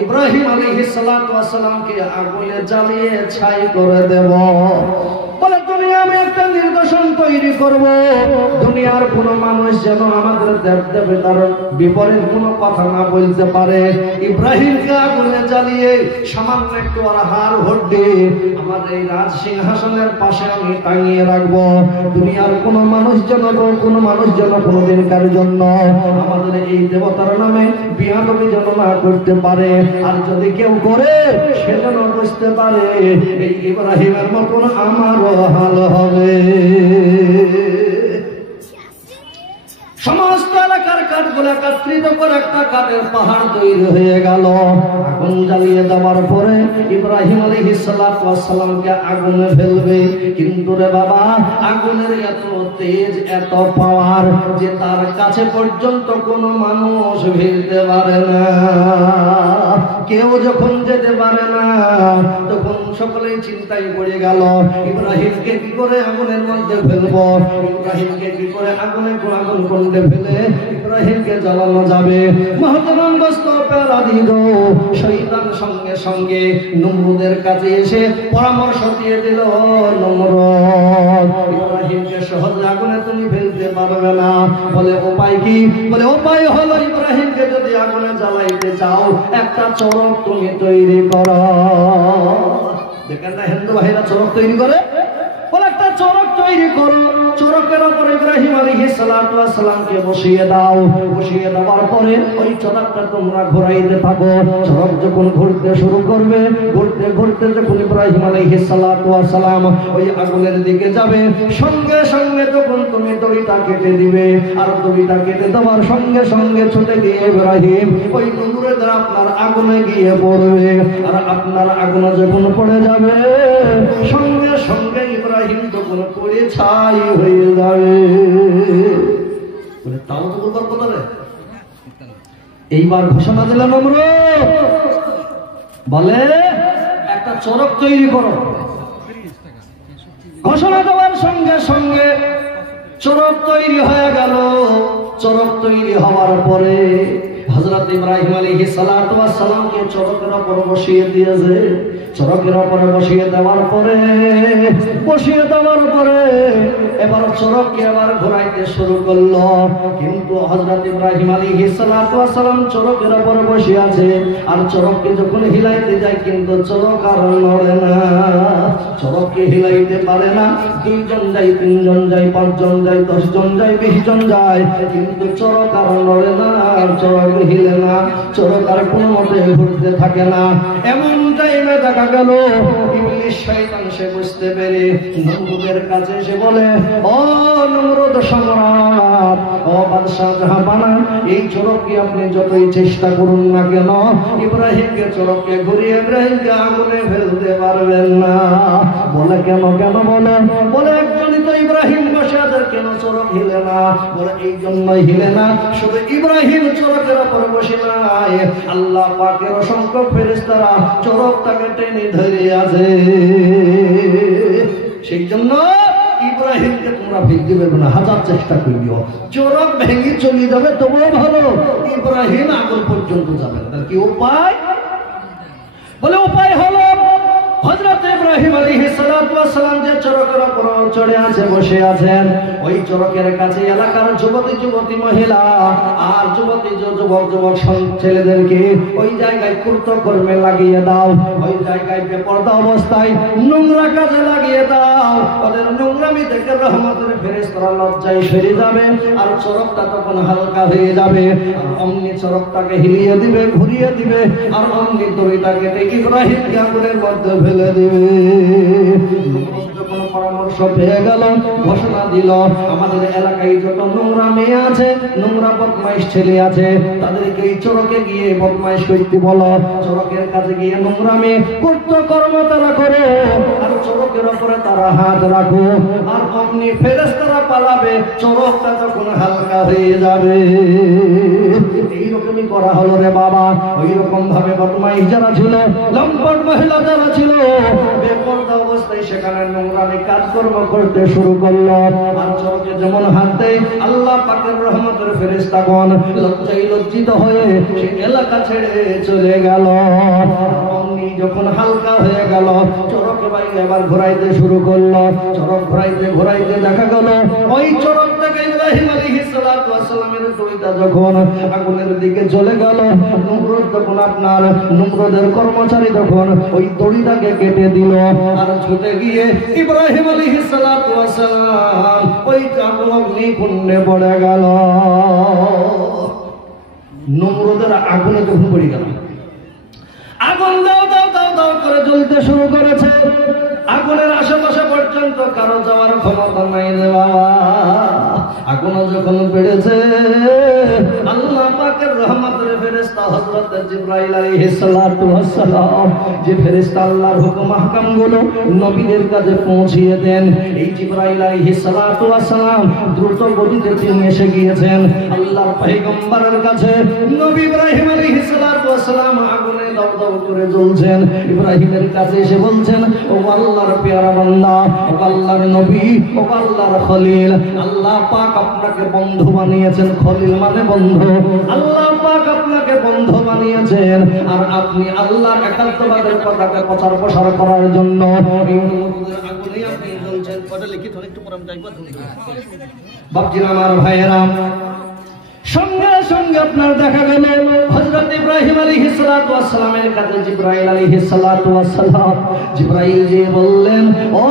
ইব্রাহিম আলাইহিস সালাতু ওয়াস সালামকে আগুনে জ্বালিয়ে ছাই করে দেব। বলে দুনিয়া আমি একটা নিদর্শন তৈরি করব, দুনিয়ার কোন মানুষ যেন আমাদের দেবদেবতার বিপরীত কোনো কথা না বলতে পারে। ইব্রাহিমকে আগুনে জ্বালিয়ে সামান্য একটু আর হাড় হড্ডি আমার এই রাজ সিংহাসনের পাশে আমি টাঙিয়ে রাখবো। দুনিয়ার কোন মানুষ যেন কোনদিনকার জন্য আমাদের এই দেবতার নামে বিয়াদবি যেন না করতে পারে। আর যদি কেউ করে সে যেন বুঝতে পারে এই ইব্রাহিমের মতন আমারও হাল হবে। সমস্ত এলাকার কাঠগুলো একত্রিত করে একটা কাঠের পাহাড় তৈরি হয়ে গেল। আগুন জ্বালিয়ে দেওয়ার পরে ইব্রাহিম আলাইহিস সালাতু ওয়াস সালামকে আগুনে ফেলবে। কিন্তু রে বাবা, আগুনের এত তেজ, এত পাওয়ার যে তার কাছে পর্যন্ত কোনো মানুষ ভিড়তে পারে না। কেউ যখন যেতে পারে না তখন সকলেই চিন্তায় পড়ে গেল, ইব্রাহিমকে কি করে আগুনের মধ্যে ফেলবো, ইব্রাহিমকে কি করে আগুনে আগুন করতে ফেলে ইব্রাহিমকে জ্বালানো যাবে। মহতরমগ্রস্ত পেলা দিল শয়তান সঙ্গে সঙ্গে নমরুদের কাছে এসে পরামর্শ দিয়ে দিল, নমরুদ ইব্রাহিমকে সহজে আগুনে তুমি ফেলতে পারবে না। বলে উপায় কি? বলে উপায় হলো ইব্রাহিমকে যদি আগুনে জ্বালাইতে চাও একটা চরক তুমি তৈরি করো। দেখেন না হিন্দু ভাইরা চরক তৈরি করে? বলে একটা চরক তৈরি করো, চরকের উপর ইব্রাহিম আলাইহিস সালাতু ওয়াস সালামকে বসিয়ে দাও। বসিয়ে দেওয়ার পরে ওই চরকটা তোমরা ঘোরাইতে থাকো। চরক যখন ঘুরতে শুরু করবে, ঘুরতে ঘুরতে যখন ইব্রাহিম আলাইহিস সালাতু ওয়াস সালাম ওই আগুনের দিকে যাবে, সঙ্গে সঙ্গে তখন তুমি দড়িটা কেটে দিবে। আর দড়িটা কেটে দেওয়ার সঙ্গে সঙ্গে ছুটে গিয়ে ইব্রাহিম ওই নমরুদ আপনার আগুনে গিয়ে পড়বে। আর আপনার আগুনে যখন পড়ে যাবে, সঙ্গে সঙ্গে ইব্রাহিম তখন পড়ে ছাই হয়ে যাবে। তাও তো বলবার কথা রে। এইবার ঘোষণা দিল নমরুদ, বলে একটা চরক তৈরি করো। ঘোষণা দেওয়ার সঙ্গে সঙ্গে চরক তৈরি হয়ে গেল। চরক তৈরি হওয়ার পরে হযরত ইব্রাহিম আলাইহিস সালাতু ওয়াস সালামকে চরকের উপর বসিয়ে দিয়েছে। চরকের উপরে বসিয়ে দেওয়ার পরে এবার চরককে আবার ঘোরাইতে শুরু করলো। কিন্তু হযরত ইব্রাহিম আলাইহিস সালাতু ওয়াস সালাম চরকের উপরে বসে আছে, আর চরককে যখন হিলাইতে যায় কিন্তু চরক আর নড়ে না, চরককে হিলাইতে পারে না। 2 জন যায়, 3 জন যায়, 5 জন যায়, 10 জন যায়, 20 জন যায়, কিন্তু চরক আর নড়ে না, আর চরক হিলে না, চরক আর কোনো মতে ঘুরতে থাকে না। এমন টাইমে দেখা গেল ইবলিস শয়তান সে বুঝতে পেরে নমরুদের কাছে এসে বলে, ও নমরুদ সম্রাট, ও বাদশাহ জাহাপানা, এই চরককে আপনি যতই চেষ্টা করুন না কেন ইব্রাহিমকে চরককে ঘুরিয়ে ইব্রাহিমকে আগুনে ফেলতে পারবেন না। বলে কেন বলে একজনই তো ইব্রাহিম বসে আছে, কেন চরক হিলে না? বলে এই জন্যই হিলে না, শুধু ইব্রাহিম চরকের উপরে বসে নাই, আল্লাহ পাকের অসংখ্য ফেরেশতারা চরকটাকে টেনে ধরে আছে। সেই জন্য ইব্রাহিমকে তোমরা ভেঙে দেবে না, হাজার চেষ্টা করিও, চরক ভেঙে চলে যাবে তবুও ভালো, ইব্রাহিম আগুন পর্যন্ত যাবে। তার কি উপায়? বলে উপায় হলো হযরত ইব্রাহিম আলাইহিস সালাতু ওয়াস সালাম যে চরকের উপর চড়ে আছে, বসে আছেন, ওই চরকের কাছে এলাকার যুবতী মহিলা আর যুবক ছেলেদেরকে ওই জায়গায় কর্মে লাগিয়ে দাও, ওই জায়গায় বেপরদা অবস্থায় নোংরা কাজে লাগিয়ে দাও। ওদের নোংরামি দেখে রহমতের ফেরেশতারা লজ্জায় সরে যাবে, আর চরকটা তখন হালকা হয়ে যাবে, আর অমনি চরকটাকে হিলিয়ে দিবে, ঘুরিয়ে দিবে, আর অমনি দড়িটাকে ইব্রাহিমকে আগুনের মধ্যে ফেলে দিবে। যখন পরামর্শ পেয়ে গেল, ঘোষণা দিল, আমাদের এলাকায় যত নোংরা মেয়ে আছে, নোংরা বদমাইশ ছেলে আছে, তাদেরকে এই চরকে গিয়ে বদমাইশ করতে বলো, চরকের কাছে গিয়ে নোংরা মেয়ে কর্ম তারা করো, আর চরকের উপরে তারা হাত রাখো, আর অমনি ফেরেশতারা পালাবে, চরকটা যখন হালকা হয়ে যাবে। এইরকমই করা হলো রে বাবা। ওই রকম ভাবে বদমাইশ যারা ছিল, লম্পট মহিলা যারা ছিল, বেপরদা অবস্থায় সেখানে নোংরামি কাজকর্ম করতে শুরু করলো, আর চরকে যেমন হাত দেয়, আল্লাহ পাকের রহমতের ফেরেশতাগণ লজ্জিত হয়ে সেই এলাকা ছেড়ে চলে গেল। অমনি যখন হালকা হয়ে গেল, চরকে বাইরে আবার ঘোরাইতে শুরু করলো, চরক ঘোরাইতে দেখা গেল ওই চরক থেকে ইব্রাহিম আলাইহিস সালাতু ওয়াস সালামের দড়িটা যখন আগুনের দিকে চলে গেল, নমরুদ তখন নমরুদের কর্মচারী তখন ওই দড়িটাকে কেটে দিল, আর ছুটে গিয়ে ইব্রাহিম আলাইহিস সালাতু ওয়াস সালাম ওই অগ্নিকুণ্ডে পড়ে গেল। নমরুদের আগুনে যখন পড়ে গেল, আগুন দাও করে জ্বলতে শুরু করেছে, আগুনের আশেপাশে পর্যন্ত কারো যাওয়ার ক্ষমতা নাই রে বাবা। আগুন যখন বেড়েছে, আল্লাহ পাকের রহমতের ফেরেশতা হযরত জিবরাইল আলাইহিস সালাতু ওয়াস সালাম, যে ফেরেশতা আল্লাহর হুকুম আহকাম গুলো নবীদের কাছে পৌঁছিয়ে দেন, এই জিবরাইল আলাইহিস সালাতু ওয়াস সালাম দ্রুত গতিতে তিনি এসে গিয়েছেন আল্লাহর পয়গম্বরের কাছে। নবী ইব্রাহিম আলাইহিস সালাতু ওয়াস সালাম আগুনে দগদগ করে জ্বলছেন, ইব্রাহিমের কাছে এসে বলছেন, ও আল্লাহর পেয়ারা বান্দা, ও আল্লাহর নবী, ও আল্লাহর খলিল, আল্লাহ পাক আপনাকে বন্ধু বানিয়েছেন। খলিল মানে বন্ধু, আল্লাহ পাক আপনাকে বন্ধু বানিয়েছেন, আর আপনি আল্লাহর একাত্মবাদের কথাকে প্রচার প্রসার করার জন্য এই নমরুদের আগুনে আপনি জ্বলছেন। কথা লিখি ধরে একটু পরে যাইবা বাপজিরা আমার ভাইয়েরা। সঙ্গে সঙ্গে আপনার দেখা গেল হযরত ইব্রাহিম আলাইহিস সালাতু ওয়াস সালামের কাছে জিবরাইল আলাইহিস সালাতু ওয়াস সালাম, জিবরাইল যে বললেন, ও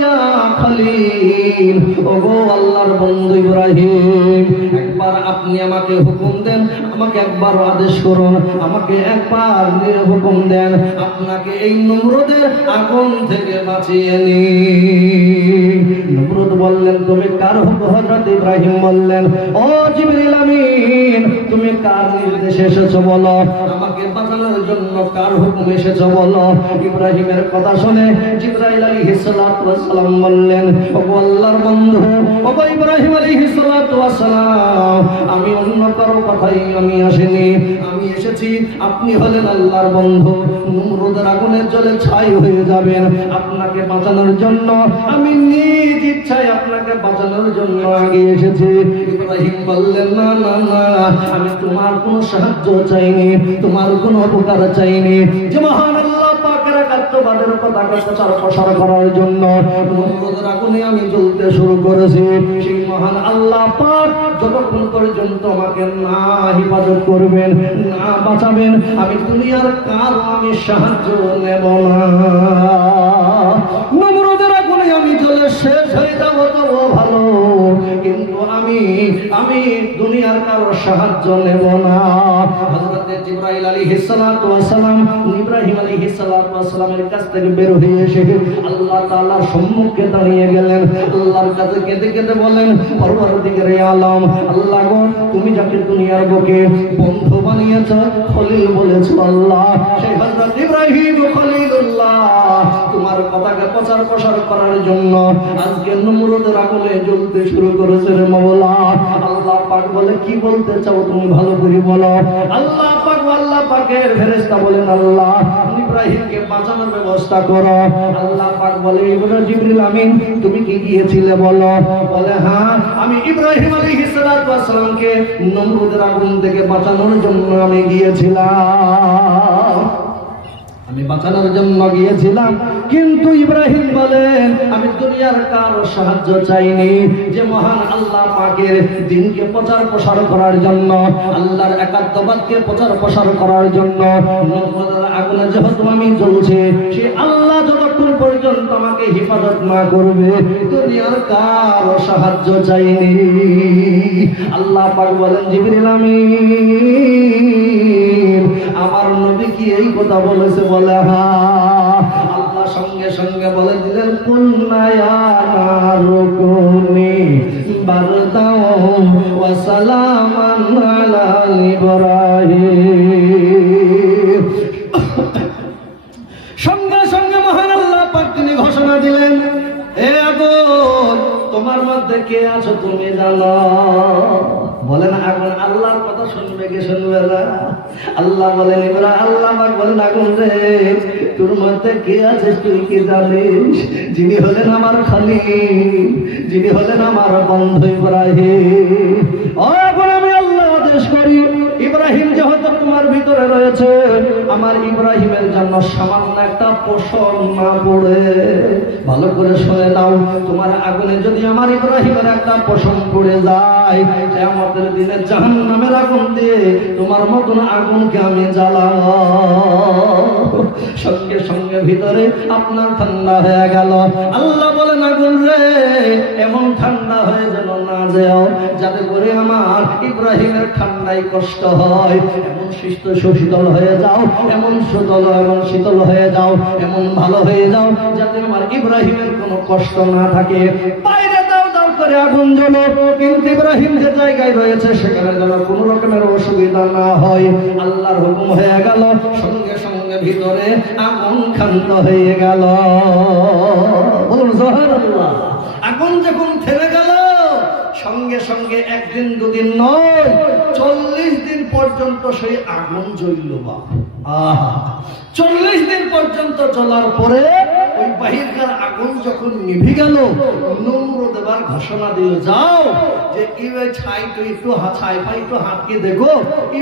ইয়া খলিল, ও গো আল্লাহর বন্ধু ইব্রাহিম, একবার আপনি আমাকে হুকুম দেন, আমাকে একবার আদেশ করুন, আমাকে একবার হুকুম দেন, আপনাকে এই নমরুদের আগুন থেকে বাঁচিয়ে নিই। নমরুদ বললেন, তুমি কার হুকুম? হযরত ইব্রাহিম বললেন, ও জিবরিল আমিন, তুমি কার নির্দেশে এসেছো বলো, আমাকে বাঁচানোর জন্য কার হুকুম এসেছো বলো। ইব্রাহিমের কথা শুনে জিবরাইল আলাইহিস সালাতু ওয়াস সালাম বললেন, ও আল্লাহর বন্ধু, ও ইব্রাহিম আলাইহিস সালাতু ওয়াস সালাম, আমি অন্য কারো কথাই আমি আসিনি, আমি এসেছি, আপনি হলেন আল্লাহর বন্ধু, নমরুদের আগুনের জ্বলে ছাই হয়ে যাবেন, আপনাকে বাঁচানোর জন্য আমি নিজ ইচ্ছায় আপনাকে বাঁচানোর জন্য আগে এসেছি। ইব্রাহিম বললেন, না না না, আমি তোমার কোনো সাহায্য চাইনি, তোমার কোনো উপকার চাইনি, যে মহান আল্লাহ পাকের আমার একাত্মবাদের পতাকা প্রচার প্রসার করার জন্য নমরুদের আগুনে আমি জ্বলতে শুরু করেছি। সেই মহান আল্লাহ পাক যতক্ষণ পর্যন্ত আমাকে না হিফাজত করবেন, না বাঁচাবেন, আমি দুনিয়ার কারো আমি সাহায্য নেব না। নমরুদের আগুনে আমি জ্বলে শেষ হয়ে যাব তবু ভালো, কিন্তু আমি দুনিয়ার কারো সাহায্য নেব না। হযরত জিবরাইল আলাইহিস সালাতু ওয়াস সালাম ইব্রাহিম আলাইহিস সালাতু ওয়াস সালামের কাছ থেকে বের হয়ে এসে আল্লাহ তাআলার সম্মুখে দাঁড়িয়ে গেলেন। আল্লাহর কাছে কেঁদে কেঁদে বলেন, পরবর্তীকারে আলম, আল্লাহ গো, তুমি যাকে দুনিয়ার বুকে বন্ধু বানিয়েছো, খলিল বলেছো আল্লাহ, সেই হযরত ইব্রাহিম খলিলুল্লাহ তোমার কথাকে প্রচার প্রসার করার জন্য আজকে নমরুদের আগুনে জ্বলতে শুরু করেছে রে মাওলা। আল্লাহ পাক বলে, কি বলতে চাও তুমি ভালো করে বলো। আল্লাহ পাকের ফেরেশতা বলেন, আল্লাহ ইব্রাহিমকে বাঁচানোর ব্যবস্থা করো। আল্লাহ পাক বলে, জিবরিল আমিন তুমি কি গিয়েছিলে বলো। বলে, হ্যাঁ, আমি ইব্রাহিম আলাইহিস সালাতু ওয়াস সালামকে নমরুদের আগুন থেকে বাঁচানোর জন্য আমি গিয়েছিলাম। আমি বাঁচানোর জন্য গিয়েছিলাম, কিন্তু ইব্রাহিম বলেন আমি দুনিয়ার কারো সাহায্য চাইনি। যে মহান আল্লাহ পাকের দ্বীনকে প্রচার প্রসার করার জন্য, আল্লাহর একাত্মবাদকে প্রচার প্রসার করার জন্য নমরুদের আগুনে যেহেতু আমি জ্বলছি, সে আল্লাহ যতক্ষণ পর্যন্ত আমাকে হিফাজত না করবে দুনিয়ার কারো সাহায্য চাইনি। আল্লাহ পাক বলেন, জিবরিল আমিন আমার নবী কি এই কথা বলেছে? বলে, হ্যাঁ। আল্লাহ সঙ্গে সঙ্গে বলে দিলেন, কুল্লা ইয়া নারু কুনি বারদাও ওয়া সালামান আলা ইব্রাহিম। সঙ্গে সঙ্গে মহান আল্লাহ পাক তিনি ঘোষণা দিলেন, হে আগুন, তোমার মধ্যে কে আছো তুমি জানো। বলেন, আগুন আল্লাহর কথা শুনবে কে শুনবে না? আল্লাহ বলেন, আল্লাহ পাক বলেন, আগুন রে, তোর মধ্যে কে আছে তুই কি জানিস? যিনি হলেন আমার খলিল, যিনি হলেন আমার বন্ধু ইব্রাহিম। ও আগুন, আমি আল্লাহ আদেশ করি, ইব্রাহিম যেহেতু তোমার ভিতরে রয়েছে, আমার ইব্রাহিমের জন্য সামান্য একটা পোষণ না পড়ে, ভালো করে শুনে নাও, তোমার আগুনে যদি আমার ইব্রাহিমের একটা পোষণ পড়ে যায়, কিয়ামতের দিনে জাহান্নামের আগুন দিয়ে তোমার মতন আগুনকে আমি জ্বালাবো। সঙ্গে সঙ্গে ভিতরে আপনার ঠান্ডা হয়ে গেল। আল্লাহ বলেন, আগুন রে, এমন ঠান্ডা হয়ে যেন না যাও যাতে করে আমার ইব্রাহিমের ঠান্ডায় কষ্ট হয়। এমন শীতল হয়ে যাও, এমন শীতল হয়ে যাও, এমন ভালো হয়ে যাও যাতে আমার ইব্রাহিমের কোনো কষ্ট না থাকে। বাইরে দাও দাও করে আগুন জ্বলো, কিন্তু ইব্রাহিম যে জায়গায় রয়েছে সেখানে যেন কোনো রকমের অসুবিধা না হয়। আল্লাহর হুকুম হয়ে গেল, সঙ্গে সঙ্গে ভিতরে আগুন ক্ষান্ত হয়ে গেল। বলুন সুবহানাল্লাহ। আগুন যখন থেমে গেল, সঙ্গে সঙ্গে একদিন দুদিন নয়, 40 দিন পর্যন্ত সেই আগুন জ্বলল। আহা, 40 দিন পর্যন্ত জ্বলার পরে ওই বাহিরকার আগুন যখন নিভে গেল, নমরুদ এবার ঘোষণা দিল, যাও যে ছাই তো একটু ছাই পাই একটু হাতকে দেখো,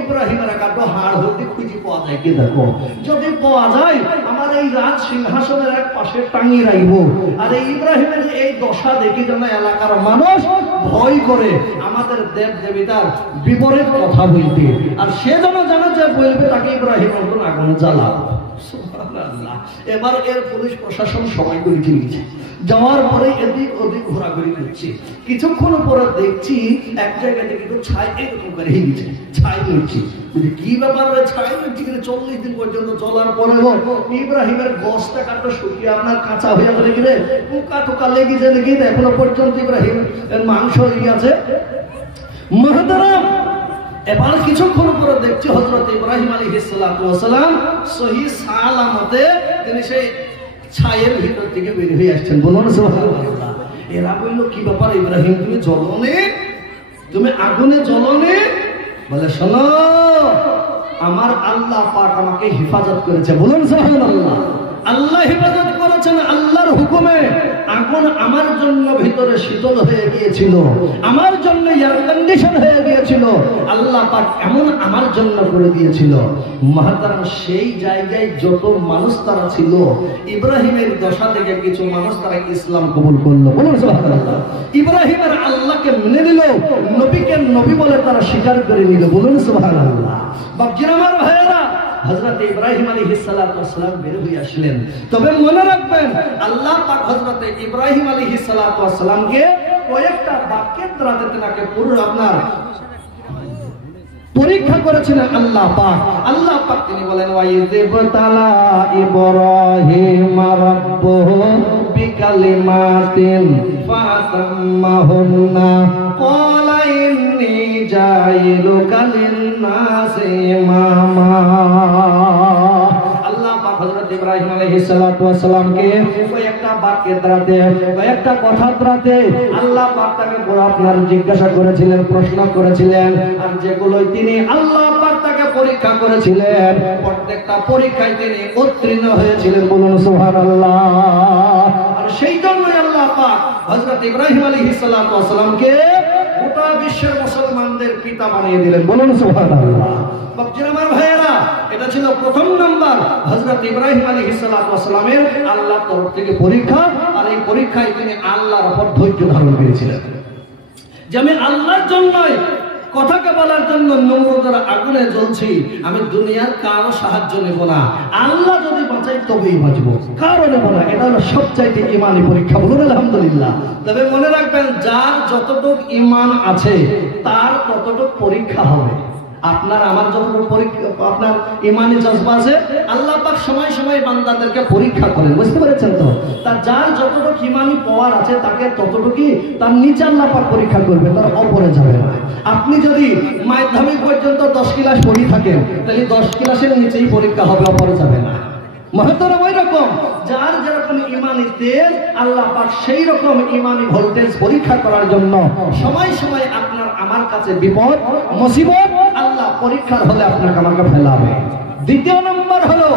ইব্রাহিমের একটা হাড় হতে খুঁজে পাওয়া যায় কি দেখো, যদি পাওয়া যায় আমার এই রাজ সিংহাসনের এক পাশে টাঙিয়ে রাখবো। আর এই ইব্রাহিমের এই দশা দেখি যেন এলাকার মানুষ ভয় করে আমাদের দেব দেবীতার বিপরীত কথা বলতে, আর সে যেন জানে যে বলবে তাকে ইব্রাহিম আগুন জ্বালা। এবার এর পুলিশ প্রশাসন সবাই করে ফেলেছে। যাওয়ার পরে এদিক ওদিক ঘোরাঘুরি করছে। কিছুক্ষণ পরে দেখছি এক জায়গা থেকে একটু ছাই এরকম করে হেঁটেছে, ছাই নিচ্ছে। কি ব্যাপার, ছাই নিচ্ছে কিন্তু 40 দিন পর্যন্ত চলার পরে ইব্রাহিমের গোশটা কাটা শুকিয়ে আপনার কাঁচা হয়ে গেলে কিনে পোকা টোকা লেগেছে নাকি এখনো পর্যন্ত ইব্রাহিম এর মাংস লেগে আছে। মহতারাম, এবার কিছুক্ষণ পরে দেখছি হযরত ইব্রাহিম আলাইহিস সালাতু ওয়াস সালাম সহি সালামতে তিনি সেই ছায়ের ভিতর থেকে বের হয়ে আসছেন। বলুন সুবহানাল্লাহ। এরা বলল, কি ব্যাপার ইব্রাহিম, তুমি জ্বলনে, তুমি আগুনে জ্বলনে? বলে, শোনো, আমার আল্লাহ পাক আমাকে হেফাজত করেছে। বলুন সুবহানাল্লাহ। আল্লাহ ইবাদত করেছেন আল্লাহর হুকুমে, আগুন আমার জন্য ভিতরে শীতল হয়ে গিয়েছিল, আমার জন্য এয়ার কন্ডিশন হয়ে গিয়েছিল, আল্লাহ পাক এমন আমার জন্য করে দিয়েছিল। মহাতারাম সেই জায়গায় যত মানুষ তারা ছিল, ইব্রাহিমের দশা থেকে কিছু মানুষ তারা ইসলাম কবুল করলো। বলুন সুবহানাল্লাহ। ইব্রাহিমের আল্লাহকে মেনে নিল, নবীকে নবী বলে তারা স্বীকার করে নিল। বলুন সুবহানাল্লাহ। বাপজির আমার ভাইয়েরা, হযরত ইব্রাহিম আলাইহিস সালাতু ওয়াস সালাম বের হয়ে আসলেন। তবে মনে রাখবেন, আল্লাহ পাক হযরত ইব্রাহিম আলাইহিস সালাতু ওয়াস সালামকে কয়েকটা বাক্যের দ্বারা তেনাকে পুরো আপনার পরীক্ষা করেছিলেন আল্লাহ পাক। আল্লাহ পাক তিনি বলেন, ওয়াইযিবতালা ইব্রাহিম রাব্বুহু বিকালিমাতিন ফাতাম্মাহুন্না ক্বালা ইন্নী জাইলুকা লিন-নাসি ইমামা। আল্লাহ পাক হযরত ইব্রাহিম আলাইহিস সালাতু ওয়াস সালামকে কয়েকটা বাক্যের দ্বারাতে, কয়েকটা কথার দ্বারাতে আল্লাহ পাক তাকে আপনার জিজ্ঞাসা করেছিলেন, প্রশ্ন করেছিলেন, আর যেগুলোই তিনি আল্লাহ পাক তাকে পরীক্ষা করেছিলেন, প্রত্যেকটা পরীক্ষায় তিনি উত্তীর্ণ হয়েছিলেন। বলুন সুবহানাল্লাহ। আর সেই জন্যই আল্লাহ পাক হযরত ইব্রাহিম আলাইহিস সালাতু ওয়াস সালামকে গোটা বিশ্বের মুসলমানদের পিতা বানিয়ে দিলেন। বলুন সুবহানাল্লাহ। বাপজির আমার ভাইয়েরা, এটা ছিল প্রথম নাম্বার হযরত ইব্রাহিম আলাইহিস সালাতু ওয়াস সালামের আল্লাহর তরফ থেকে পরীক্ষা। আর এই পরীক্ষায় তিনি আল্লাহর উপর ধৈর্য ধারণ করেছিলেন যে আমি আল্লাহর জন্যই কথাকে বলার জন্য নমরুদের আগুনে জ্বলছি, আমি দুনিয়ার কারো সাহায্য নেব না, আল্লাহ যদি বাঁচাই তবেই বাঁচব, কারো নেব না। এটা হলো সবচাইতে ইমানি পরীক্ষা। বলুন আলহামদুলিল্লাহ। তবে মনে রাখবেন, যার যতটুক ইমান আছে তার ততটুক পরীক্ষা হবে। আপনার আমার যতটুকু পরীক্ষা, আপনার ইমানি জজবা আছে, আল্লাহ পাক সময় সময় বান্দাদেরকে পরীক্ষা করেন। বুঝতে পেরেছেন তো? তার যার যতটুকু ইমানি পাওয়ার আছে তাকে ততটুকুই তার নিচে আল্লাহ পাক পরীক্ষা করবে, তার উপরে যাবে না। আপনি যদি মাধ্যমিক পর্যন্ত 10 ক্লাস পড়ি থাকেন, তাহলে 10 ক্লাসের নিচেই পরীক্ষা হবে, উপরে যাবে না। মহতরম ওই রকম যার যেরকম ইমানি তেজ, আল্লাহ পাক সেই রকম ইমানি ভোল্টেজ পরীক্ষা করার জন্য সময় সময় আপনার আমার কাছে বিপদ মুসিবত আল্লাহ পরীক্ষার হলে আপনাকে আমাকে ফেলাবে। দ্বিতীয় নম্বর হলো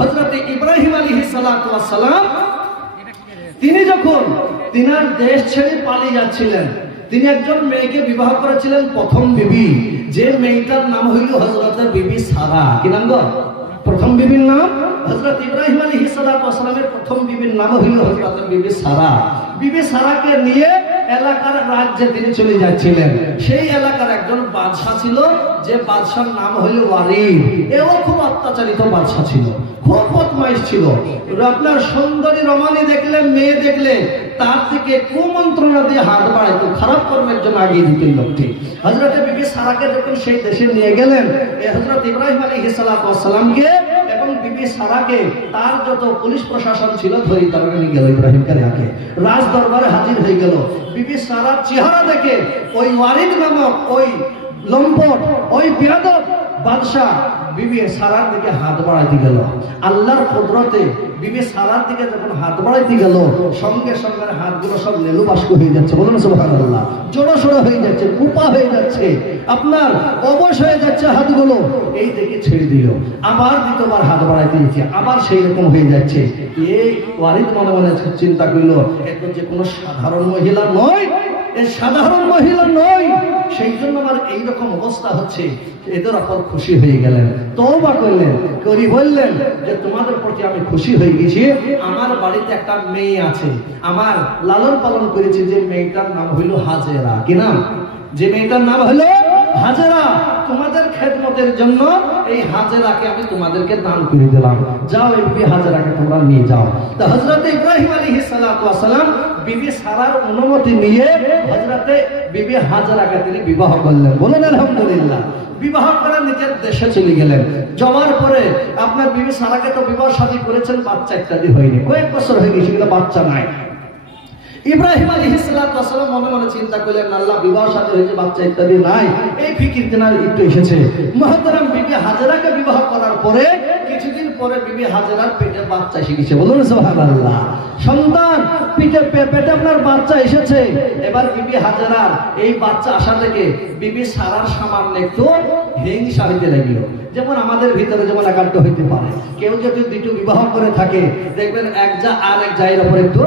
হযরত ইব্রাহিম আলাইহিস সালাতু ওয়াস সালাম, তিনি যখন তিনার দেশ ছেড়ে পালিয়ে যাচ্ছিলেন, তিনি একজন মেয়েকে বিবাহ করেছিলেন, প্রথম বিবি, যে মেয়েটার নাম হইল হযরত বিবি সারা। কি নাম গো? প্রথম বিবির নাম হযরত ইব্রাহিম আলাইহিস সালাতু ওয়াস সালামের প্রথম বিবির নাম হইল হযরত বিবি সারা। বিবি সারাকে নিয়ে এলাকার রাজ্যে তিনি চলে যাচ্ছিলেন। সেই এলাকার একজন বাদশা ছিল, যে বাদশার নাম হইল ওয়ালিদ। এও খুব অত্যাচারিত বাদশা ছিল, খুব বদমাইশ ছিল। আপনার সুন্দরী রমণী দেখলে, মেয়ে দেখলে তার থেকে কুমন্ত্রণা দিয়ে হাত বাড়াইতো, খারাপ কর্মের জন্য আগিয়ে দিত লোকটি। হযরত বিবি সারাকে যখন সেই দেশে নিয়ে গেলেন, হযরত ইব্রাহিম আলাইহিস সালাতু ওয়াস সালামকে এবং বিবি সারাকে তার যত পুলিশ প্রশাসন ছিল ধরে তারা নিয়ে গেল ইব্রাহিমকে রেখে, রাজ দরবারে হাজির হয়ে গেল। বিবি সারার চেহারা দেখে ওই ওয়ালিদ নামক ওই লম্পট, ওই বেয়াদব বাদশাহ বিবি সারার দিকে হাত বাড়াইতে গেল। আল্লাহর কুদরতে বিবি সারার দিকে যখন হাত বাড়াইতে গেল, সঙ্গে সঙ্গে হাতগুলো সব লেলু বাষ্প হয়ে যাচ্ছে। বলুন সুবহানাল্লাহ। জোড়ো সোড়ো হয়ে যাচ্ছে, কুপা হয়ে যাচ্ছে, আপনার অবশ হয়ে যাচ্ছে হাতগুলো। এই দেখে ছেড়ে দিল, আবার দ্বিতীয়বার হাত বাড়াইতে গেছে, আবার সেই রকম হয়ে যাচ্ছে। এই ওয়ালিদ মনে মনে চিন্তা করল, এত যে কোনো সাধারণ মহিলা নয়, সাধারণ মহিলা নয়, সেই জন্য আমার এইরকম অবস্থা হচ্ছে। এদের উপর খুশি হয়ে গেলেন, তওবা করলেন, করি বললেন যে তোমাদের প্রতি আমি খুশি হয়ে গেছি। আমার বাড়িতে একটা মেয়ে আছে, আমার লালন পালন করেছি, যে মেয়েটার নাম হইল হাজেরা। কি নাম? যে মেয়েটার নাম হলো হাজেরা। তোমাদের খেদমতের জন্য এই হাজেরাকে আমি তোমাদেরকে দান করে দিলাম, যাও এই বিবি হাজেরাকে তোমরা নিয়ে যাও। তো হযরত ইব্রাহিম আলাইহিস সালাতু ওয়াস সালাম বিবি সারার অনুমতি নিয়ে হযরত বিবি হাজেরাকে তিনি বিবাহ করলেন। বলেন আলহামদুলিল্লাহ। বিবাহ করে নিজের দেশে চলে গেলেন। যাওয়ার পরে আপনার বিবি সারাকে তো বিবাহ শাদী করেছেন, বাচ্চা ইত্যাদি হয়নি, কয়েক বছর হয়ে গেছে, কিন্তু বাচ্চা নাই। ইব্রাহিম আলাইহিস সালাতু ওয়াস সালাম মনে মনে চিন্তা করলেন, আল্লাহ বিবাহ শাদী হয়েছে, বাচ্চা ইত্যাদি নাই, এই ফিকির তেনার একটু এসেছে। মুহতারাম বিবি হাজেরাকে বিবাহ করার পরে কিছুদিন পরে বিবি হাজেরার পেটে বাচ্চা এসে গেছে, বলুন সুবহানাল্লাহ। সন্তান পেটে আপনার বাচ্চা এসেছে। এবার বিবি হাজেরার এই বাচ্চা আসা থেকে বিবি সারার সামান্য একটু হিংসা হইতে লাগলো। যেমন আমাদের ভিতরে যেমন একান্ত হইতে পারে, কেউ যদি দুটো বিবাহ করে থাকে দেখবেন এক যা আর এক জায়ের উপর একটু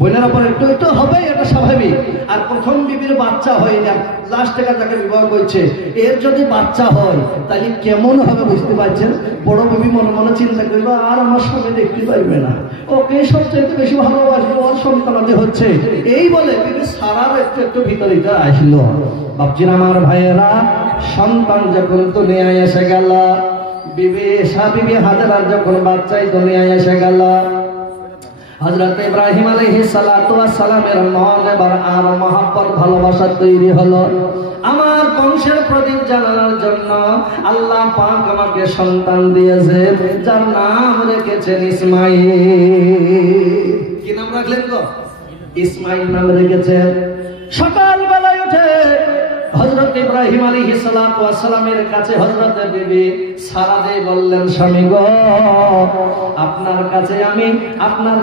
বোনের উপর একটু একটু হবে, এটা স্বাভাবিক। আর প্রথম বিবির বাচ্চা হয় না, লাস্ট থেকে যাকে বিবাহ করছে এর যদি বাচ্চা হয় তাহলে কেমন হবে বুঝতে পারছেন। বড় বিবি মনে মনে চিন্তা করবে আর আমার স্বামী দেখতে পারবে না, ওকে সবচেয়ে বেশি ভালোবাসবে, ওর সন্তানাদি হচ্ছে, এই বলে বিবি সারার একটু একটু ভিতরে আসলো। বাপজির আমার ভাইয়েরা, সন্তান যখন দুনিয়ায় এসে গেল, বিবি হাজেরার যখন বাচ্চাই দুনিয়ায় এসে গেল, হযরত ইব্রাহিম আলাইহিস সালাতু ওয়াস সালামের মন এবার আর মহব্বত ভালোবাসা তৈরি হলো। আমার বংশের প্রদীপ জ্বালানোর জন্য আল্লাহ পাক আমাকে সন্তান দিয়েছে, যার নাম রেখেছেন ইসমাইল। কি নাম রাখলেন গো? ইসমাইল নাম রেখেছেন। সকালবেলায় উঠে হযরত ইব্রাহিম আলাইহিস সালাতু ওয়াস সালামের কাছে হযরত বিবি সারা দিয়ে বললেন, স্বামী গো, আপনার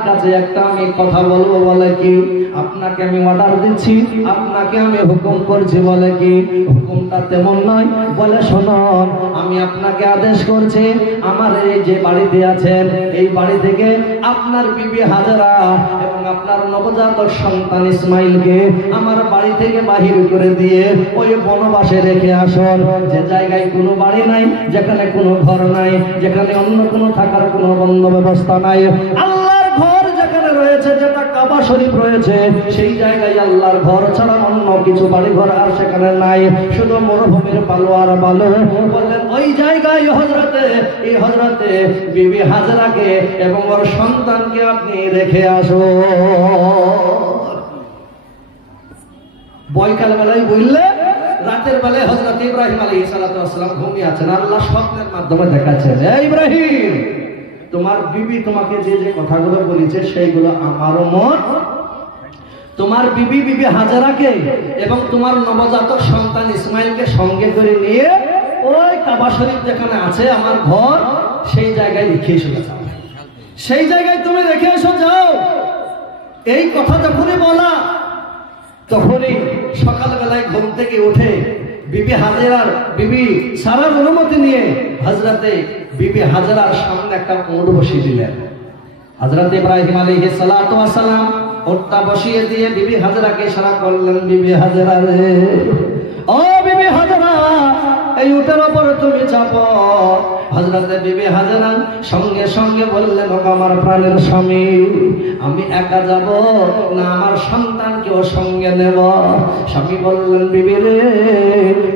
কাছে একটা আমি কথা বলবো। বলে কি? আপনাকে আমি অর্ডার দিচ্ছি, আপনাকে আমি হুকুম করছি। বলে কি? হুকুমটা তেমন নয়, বলে শুনুন, আমি আপনাকে আদেশ করছি, আমার এই যে বাড়িতে আছেন এই বাড়ি থেকে আপনার বিবি হাজেরা এবং আপনার নবজাতক সন্তান ইসমাইলকে আমার বাড়ি থেকে বাহির করে দিয়ে ওই বনবাসে রেখে আসুন। যে জায়গায় কোনো বাড়ি নাই, যেখানে কোনো ঘর নাই, যেখানে অন্য কোনো থাকার কোনো বন্ধ ব্যবস্থা নাই, আল্লাহর ঘর যেখানে রয়েছে, যেটা কাবা শরীফ রয়েছে, সেই জায়গায় আল্লাহর ঘর ছাড়া অন্য কিছু বাড়ি ঘর আর সেখানে নাই, শুধু মরুভূমির বালু আর বালু। বললেন ওই জায়গায় হযরতে বিবি হাজেরাকে এবং ওর সন্তানকে আপনি রেখে আসুন। বৈকাল বেলায় বললে, রাতের বেলায় হযরত ইব্রাহিম আলাইহিস সালাতু ওয়াস সালাম ঘুমিয়ে আছেন। আল্লাহ স্বপ্নের মাধ্যমে দেখাচ্ছেন, এই ইব্রাহিম, তোমার বিবি তোমাকে যে যে কথাগুলো বলেছে সেইগুলো আমারও মত। তোমার বিবি হাজেরাকে এবং তোমার নবজাতক সন্তান ইসমাইলকে সঙ্গে করে নিয়ে ওই কাবা শরীফ যেখানে আছে আমার ঘর, সেই জায়গায় রেখে এসে যাও, সেই জায়গায় তুমি রেখে এসো যাও। এই কথা যখনই বলা, তখনই সকালবেলায় ঘুম থেকে উঠে বিবি সারার অনুমতি নিয়ে হযরতে বিবি হাজেরার সামনে একটা উট বসিয়ে দিলেন। হযরত ইব্রাহিম আলাইহিস সালাতু ওয়াস সালাম উটটা বসিয়ে দিয়ে বিবি হাজেরাকে ইশারা করলেন, বিবি হাজেরা রে, ও বিবি হাজেরা, এই উটের উপর তুমি চাপো। হযরত বিবি হাজেরা সঙ্গে সঙ্গে বললেন, ও আমার প্রাণের স্বামী, আমি একা যাব না আমার সন্তানকেও সঙ্গে নেব? স্বামী বললেন, বিবি রে,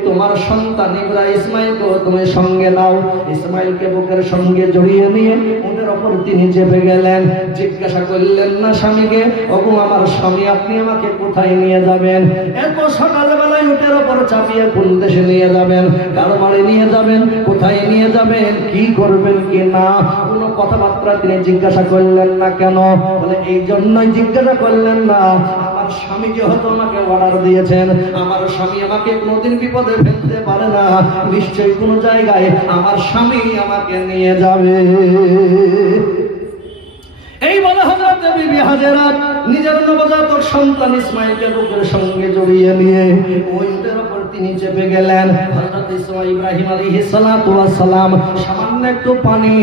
তোমার সন্তান ইসমাইলকেও তুমি সঙ্গে নাও। ইসমাইলকে বুকের সঙ্গে জড়িয়ে নিয়ে উটের উপর তিনি চেপে গেলেন। জিজ্ঞাসা করলেন না স্বামীকে, ওগো আমার স্বামী, আপনি আমাকে কোথায় নিয়ে যাবেন? এরপর সকালবেলায় উটের উপর চাপিয়ে কোন দেশে নিয়ে যাবেন, কারো বাড়ি নিয়ে যাবেন, কোথায় নিয়ে যাবেন, কি করবেন কি না, কোনো কথাবার্তা তিনি জিজ্ঞাসা করলেন না। কেন? বলে এই জন্যই জিজ্ঞাসা করলেন না, আমার স্বামী যেহেতু আমাকে অর্ডার দিয়েছেন, আমার স্বামী আমাকে কোনোদিন বিপদে ফেলতে পারে না, নিশ্চয়ই কোনো জায়গায় আমার স্বামী আমাকে নিয়ে যাবে। এই বলে হযরত বিবি হাজেরা নিজের নবজাতক সন্তান ইসমাইলকে বুকের সঙ্গে জড়িয়ে নিয়ে ওই উটের উপর তিনি চেপে গেলেন। হযরত ইব্রাহিম আলাইহিস সালাতু ওয়াস সালাম সামান্য একটু পানি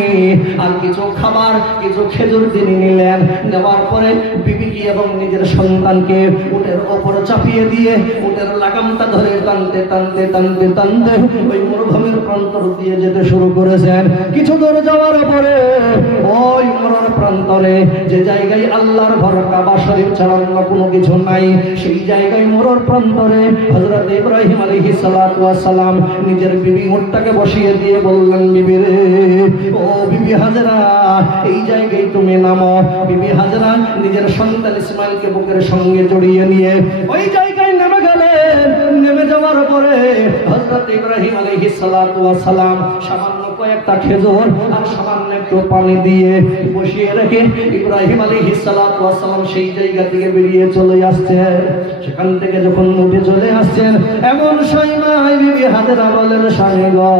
আর কিছু খাবার, কিছু খেজুর তিনি নিলেন। নেওয়ার পরে বিবিকে এবং নিজের সন্তানকে উটের উপর চাপিয়ে দিয়ে উটের লাগামটা ধরে টানতে টানতে টানতে টানতে ওই মরুভূমির প্রান্তর দিয়ে যেতে শুরু করেছেন। কিছু দূর যাওয়ার পরে ওই মরুর প্রান্তরে, যে জায়গায় আল্লাহর ঘর কাবা শরীফ ছাড়া অন্য কোনো কিছু নাই, সেই জায়গায় মরুর প্রান্তরে হযরত ইব্রাহিম আলাইহিস সালাতু ওয়াস সালাম নিজের বিবি উটটাকে বসিয়ে দিয়ে বললেন, বিবি রে, ও বিবি হাজেরা, এই জায়গায় তুমি নামো। বিবি হাজেরা নিজের সন্তান ইসমাইলকে বুকের সঙ্গে জড়িয়ে নিয়ে ওই জায়গায় নেমে গেলেন। নেমে যাওয়ার পরে হযরত ইব্রাহিম আলাইহিস সালাতু ওয়াস সালাম সামান্য কয়েকটা খেজুর আর সামান্য একটু পানি দিয়ে বসিয়ে রেখে ইব্রাহিম আলাইহিস সালাতু ওয়াস সালাম সেই জায়গা থেকে বেরিয়ে চলে আসছেন। সেখান থেকে যখন উঠে চলে আসছেন এমন সময় বিবি হাজেরা বলেন, স্বামী গো,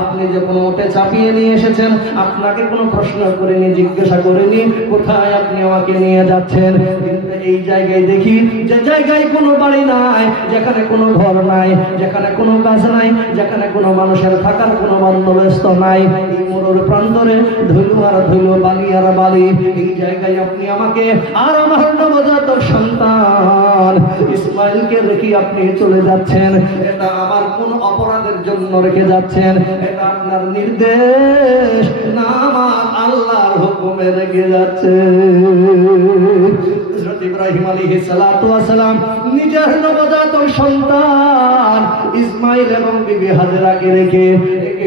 আপনি যখন উঠে চাপিয়ে নিয়ে এসেছেন আপনাকে কোনো প্রশ্ন করিনি, জিজ্ঞাসা করিনি কোথায় আপনি আমাকে নিয়ে যাচ্ছেন। কিন্তু এই জায়গায় দেখি যে জায়গায় কোনো বাড়ি নাই, যেখানে কোনো ঘর নাই, যেখানে কোনো গাছ নাই, যেখানে কোনো মানুষের থাকার কোনো বন্দোবস্ত নাই, এই মরুর প্রান্তরে ধুলো আর ধুলো, বালি আর বালি, এই জায়গায় আপনি আমাকে আর আমার নবজাতক সন্তান ইসমাইলকে রেখে আপনি চলে যাচ্ছেন। এটা আমার কোন অপরাধের জন্য রেখে যাচ্ছেন? এটা আপনার নির্দেশ না আমার আল্লাহর হুকুমে রেখে যাচ্ছে। হযরত ইব্রাহিম আলাইহিস সালাতু ওয়াস সালাম নিজের নবজাতক সন্তান ইসমাইল এবং বিবি হাজেরাকে রেখে,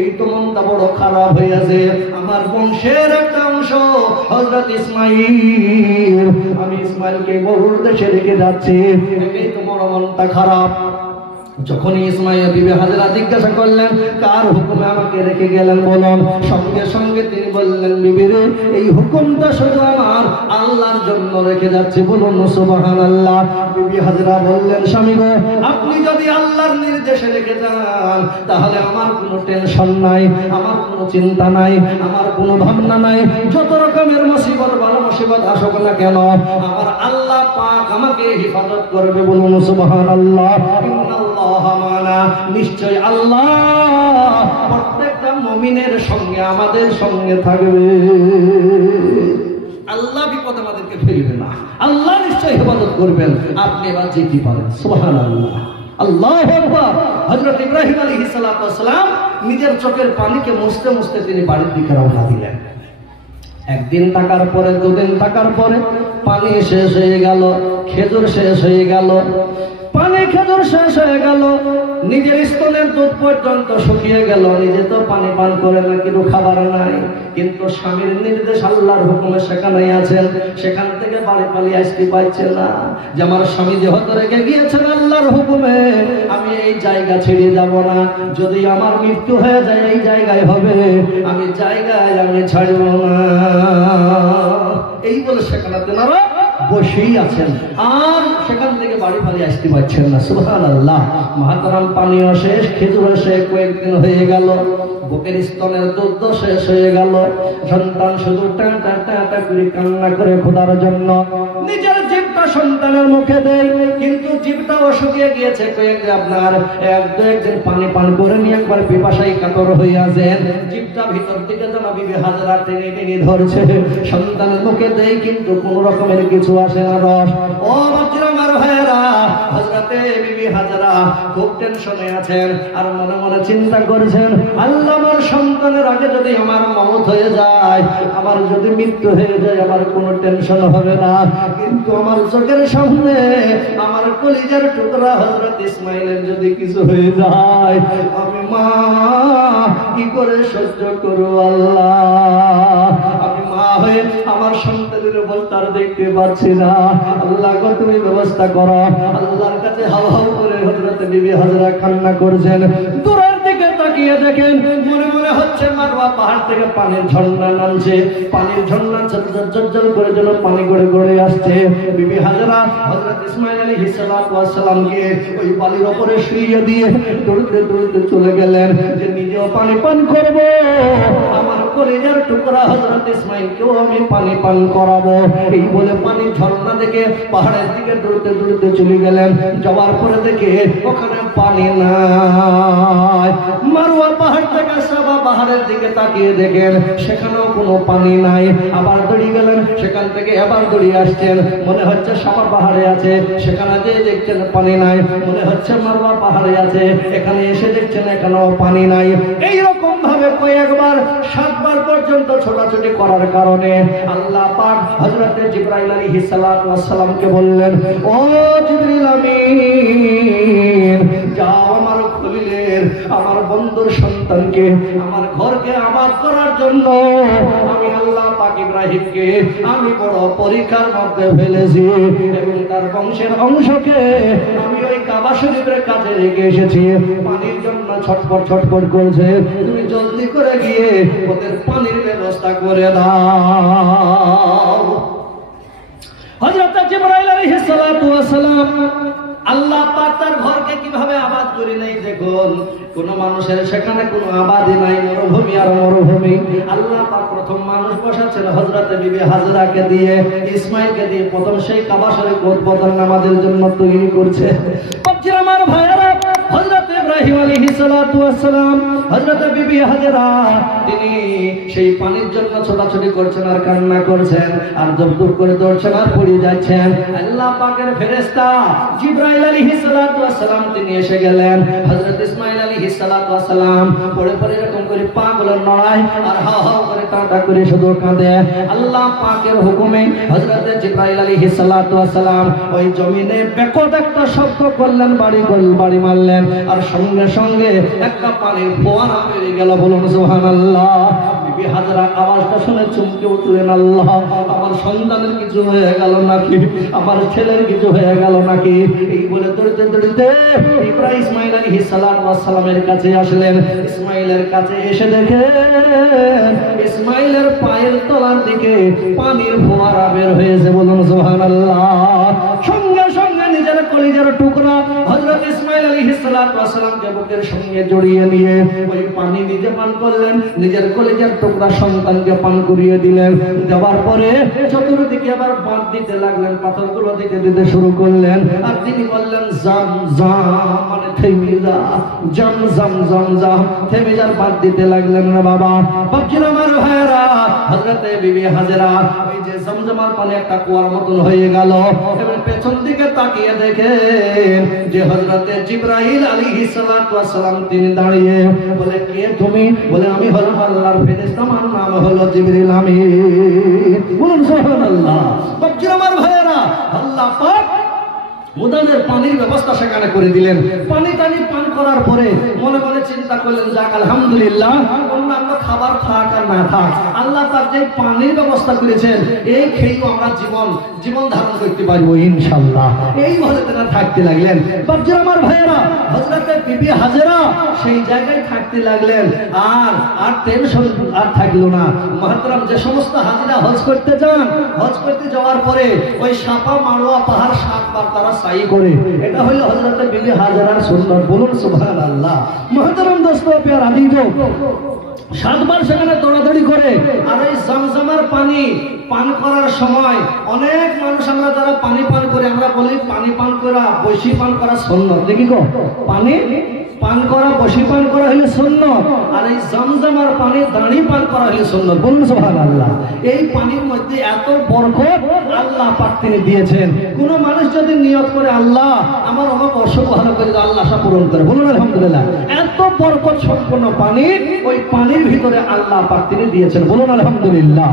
এই তো মনটা বড় খারাপ হয়ে আছে, আমার বংশের একটা অংশ হযরত ইসমাইল, আমি ইসমাইলকে বহুর দেশে রেখে যাচ্ছি, এই তো বড় মনটা খারাপ। যখনই ইসমাইল বিবি হাজেরা জিজ্ঞাসা করলেন কার হুকুমে আমাকে রেখে গেলেন বলুন, সঙ্গে সঙ্গে তিনি বললেন, বিবি রে, এই হুকুমটা শুধু আমার আল্লাহর জন্য রেখে যাচ্ছে, বলুন সুবহানাল্লাহ। বিবি হাজেরা বললেন, স্বামী গো, আপনি যদি আল্লাহর নির্দেশে রেখে যান তাহলে আমার কোনো টেনশন নাই, আমার কোনো চিন্তা নাই, আমার কোনো ভাবনা নাই, যত রকমের মুসিবত বড় মুসিবত আসুক না কেন আমার আল্লাহ পাক আমাকে হেফাজত করবে, বলুন সুবহানাল্লাহ। নিশ্চয় আল্লাহ প্রত্যেকটা মুমিনের সঙ্গে আমাদের সঙ্গে থাকবে, আল্লাহ বিপদ আমাদেরকে ফেলবে না, আল্লাহ নিশ্চয় হেফাজত করবেন। আপনি এবার যেতে পারেন, সুবহানাল্লাহ, আল্লাহু আকবার। হযরত ইব্রাহিম আলাইহিস সালাতু ওয়াস সালাম নিজের চোখের পানিকে মুছতে মুছতে তিনি বাড়ির দিকে রওনা দিলেন। একদিন থাকার পরে, দুদিন থাকার পরে পানি শেষ হয়ে গেল, খেজুর শেষ হয়ে গেল, পানি খেজুর শেষ হয়ে গেল, নিজের স্তনের দুধ পর্যন্ত শুকিয়ে গেল, নিজে তো পানি পান করে না, কিন্তু খাবার নাই, কিন্তু স্বামীর নির্দেশ আল্লাহর হুকুমে সেখানেই আছেন, সেখান থেকে বাড়ি পালিয়ে আসতে পারছে না যে আমার স্বামী যেহেতু রেখে গিয়েছেন আল্লাহর হুকুমে, আমি এই জায়গা ছেড়ে যাব না, যদি আমার মৃত্যু হয়ে যায় এই জায়গায় হবে, আমি জায়গায় আমি ছাড়ব না, এই বলে সেখানে তেনারা বসেই আছেন, আর সেখান থেকে বাড়ি পালিয়ে আসতে পারছেন না। সুবহানাল্লাহ। মাহাতারাম পানিও শেষ, খেজুর শেষ, কয়েকদিন হয়ে গেল, বুকের স্তনের দুধ শেষ হয়ে গেল, সন্তান শুধু টাটা টাটা করে কান্না করে খোদার জন্য নিজের জিভটা সন্তানের মুখে দেয়, কিন্তু জিভটাও শুকিয়ে গিয়েছে, আপনার একদিন পানি পান করে নিয়ে একবার পিপাসায় কাতর হয়ে আছেন, জিভটা ভিতর থেকে যেন বিবি হাজেরা টেনে টেনে ধরছে, সন্তানের মুখে দেয় কিন্তু কোন রকমের কিছু আসে না রস। ও বাচ্চারা আমার ভাইয়েরা, হযরতে বিবি হাজেরা খুব টেনশনে আছেন আর মনে মনে চিন্তা করছেন, আল্লাহ আমার সন্তানের আগে যদি আমার মওত হয়ে যায়, আমার যদি মৃত্যু হয়ে যায়, আমার কোনো টেনশন হবে না, কিন্তু আমার চোখের সামনে আমার কলিজার টুকরা হযরত ইসমাইলের যদি কিছু হয়ে যায়, আমি মা কি করে সহ্য করব আল্লাহ, আমি মা হয়ে আমার সন্তানের উপর তার দেখতে পাচ্ছি না, আল্লাহ গো তুমি ব্যবস্থা করো। আল্লাহর কাছে হাও হাও করে হযরত বিবি হাজেরা কান্না করছেন। দূরের দিকে তাকিয়ে দেখেন মনে মনে হচ্ছে মারওয়া পাহাড় থেকে পানির ঝর্ণা নামছে, পানির ঝর্ণা ঝরঝর করে যেন পানি গড়ে গড়ে আসছে। বিবি হাজেরা হযরত ইসমাইল আলাইহিস সালাতু ওয়াস সালামকে ওই বালির উপরে শুইয়ে দিয়ে দৌড়তে দৌড়তে চলে গেলেন যে নিজেও পানি পান করব, আমার কলিজার টুকরা হযরত ইসমাইলকেও আমি পানি পান করাবো, এই বলে পানির ঝর্ণা দেখে পাহাড়ের দিকে দৌড়তে দৌড়তে চলে গেলেন। যাওয়ার পরে দেখে ওখানে পানি নাই, মারওয়া পাহাড় থেকে সাবা পাহাড়ের দিকে তাকিয়ে দেখেন সেখানেও কোনো পানি নাই, আবার দৌড়ে গেলেন, সেখান থেকে আবার দৌড়ে আসছেন, মনে হচ্ছে সাবা পাহাড়ে আছে, সেখানে যেয়ে দেখছেন পানি নাই, মনে হচ্ছে মারওয়া পাহাড়ে আছে, এখানে এসে দেখছেন এখানেও পানি নাই। এইরকম ভাবে কয়েকবার 7 বার পর্যন্ত ছোটাছুটি করার কারণে আল্লাহ পাক হযরত জিবরাইল আলাইহিস সালাতু ওয়াস সালামকে বললেন, ও জিবরিল আমিন, যাও আমার খলিলের, আমার বন্ধুর সন্তানকে, আমার ঘরকে আবাদ করার জন্য আমি আল্লাহ পাক ইব্রাহিমকে আমি বড় পরীক্ষার মধ্যে ফেলেছি এবং তার বংশের অংশকে আমি ওই কাবা শরীফের কাছে রেখে এসেছি। পানির জন্য ছটফট করছে, তুমি জলদি করে গিয়ে ওদের পানির ব্যবস্থা করে দাও। হযরত জিবরাইল আলাইহিস সালাতু ওয়াস সালাম আল্লাহ পাক তার ঘরকে কিভাবে আবাদ করে নাই দেখুন। কোন মানুষের সেখানে কোনো আবাদই নাই, মরুভূমি আর মরুভূমি। আল্লাহ পাক প্রথম মানুষ বসাচ্ছেন হযরত বিবি হাজরাকে দিয়ে, ইসমাইলকে দিয়ে প্রথম সেই কাবা শরীফ উদ্বোধন নামাজের জন্য তৈরি করছে। আমার ভাইয়েরা, হযরত ইব্রাহিম আলাইহিস সালাতু ওয়াস সালাম, হযরত বিবি হাজরা তিনি সেই পানির জন্য ছোটাছুটি করছেন আর কান্না করছেন আর দৌড় করে দৌড়ছেন আর পড়ে যাচ্ছেন। আল্লাহ পাকের ফেরেশতা জিবরাইল আলাইহিস সালাতু ওয়াস সালাম তিনি এসে গেলেন। হযরত ইসমাইল আলাইহিস সালাতু ওয়াস সালাম পড়ে এরকম করে পা গুলো নড়ায় আর হাও হাও করে টাটা করে শুধু কাঁদে। আল্লাহ পাকের হুকুমে হযরত জিবরাইল আলাইহিস সালাতু ওয়াস সালাম ওই জমিনে বেকট একটা শব্দ করলেন, বাড়ি মারলেন আর সঙ্গে সঙ্গে একটা পানির ফোয়ারা বেরিয়ে গেল। বলুন সুবহানাল্লাহ। বিবি হাজরা আওয়াজটা শুনে চমকে উঠলেন, আল্লাহ, আমার সন্তানের কিছু হয়ে গেল নাকি, আমার ছেলের কিছু হয়ে গেল নাকি। এই বলে দৌড়তে ইব্রাহিম ইসমাইল আলাইহিস সালাতু ওয়াস সালামের কাছে আসলেন। ইসমাইলের কাছে এসে দেখেন ইসমাইলের পায়ের তলার দিকে পানির ফোয়ারা বের হয়েছে। বলুন সুবহানাল্লাহ। সঙ্গে সঙ্গে নিজের কলিজার টুকরা হযরত ইসমাইল আলাইহিস সালাতু ওয়াস সালামকে বুকের সঙ্গে জড়িয়ে নিয়ে ওই পানি নিজে পান করলেন, নিজের কলিজার টুকরা সন্তানকে পান করিয়ে দিলেন। দেওয়ার পরে চতুর্দিকে আবার বাঁধ দিতে লাগলেন, পাথরগুলো দিতে শুরু করলেন আর তিনি বললেন জাম জাম, মানে থেমে যা, জাম জাম জাম জাম, থেমে যার বাঁধ দিতে লাগলেন না বাবা। বাপজির আমার ভাইয়েরা, হযরতে বিবি হাজরা ওই যে জমজমার পানি একটা কুয়ার মতন হয়ে গেল এবং পেছন দিকে তাকিয়ে দেখেন যে হযরতে জিবরাইল আলাইহিস সালাতু ওয়াস সালাম তিনি দাঁড়িয়ে। বলে, কে তুমি? বলে, আমি হলাম আল্লাহর ফেরেশতা, আমার নাম হলো জিবরিল আমিন। বলুন সুবহানাল্লাহ। বাপজির আমার ভাইয়েরা, আল্লাহ পাক মুদানের পানির ব্যবস্থা সেখানে করে দিলেন। পানি টানি পান করার পরে মনে মনে চিন্তা করলেন, যাক আলহামদুলিল্লাহ, অন্যান্য খাবার থাক আর না থাক, আল্লাহ পাক যে পানির ব্যবস্থা করেছেন এই খেয়েও আমরা জীবন ধারণ করতে পারবো ইনশাআল্লাহ। এই বলে তারা থাকতে লাগলেন। বাপজির আমার ভাইয়েরা, হযরত বিবি হাজরা সেই জায়গায় থাকতে লাগলেন। আর টেনশন আর থাকলো না। মুহতারাম, যে সমস্ত হাজিরা হজ করতে যান, হজ করতে যাওয়ার পরে ওই সাফা মারওয়া পাহাড় 7 বার তারা সাই করে, এটা হলো হযরত বিবি হাজরার সুন্নাত। বলুন সুবহানাল্লাহ। মুহতারাম দোস্ত, প্রিয় আদিজ, 7 বার সেখানে দৌড়াদৌড়ি করে আর এই জমজমের পানি পান করার সময় অনেক মানুষ আমরা যারা পানি পান করে আমরা বলি পানি পান করা, বসি পান করা সুন্নাত। দেখি গো, পানি পান করা, বসি পান করা হলো সুন্নাত, আর এই জমজমের পানি দাঁড়ি পান করা হলো সুন্নাত। বলুন সুবহানাল্লাহ। এই পানির মধ্যে এত বরকত আল্লাহ পাক তিনি দিয়েছেন। কোন মানুষ যদি নিয়ত করে, আল্লাহ আমার অনেক অসুখ ভালো করে দাও, আল্লাহ আশা পূরণ করে, বলুন আলহামদুলিল্লাহ। এত বরকত সম্পন্ন পানি, ওই পানির ভিতরে আল্লাহ পাক তিনি দিয়েছেন। বলুন আলহামদুলিল্লাহ।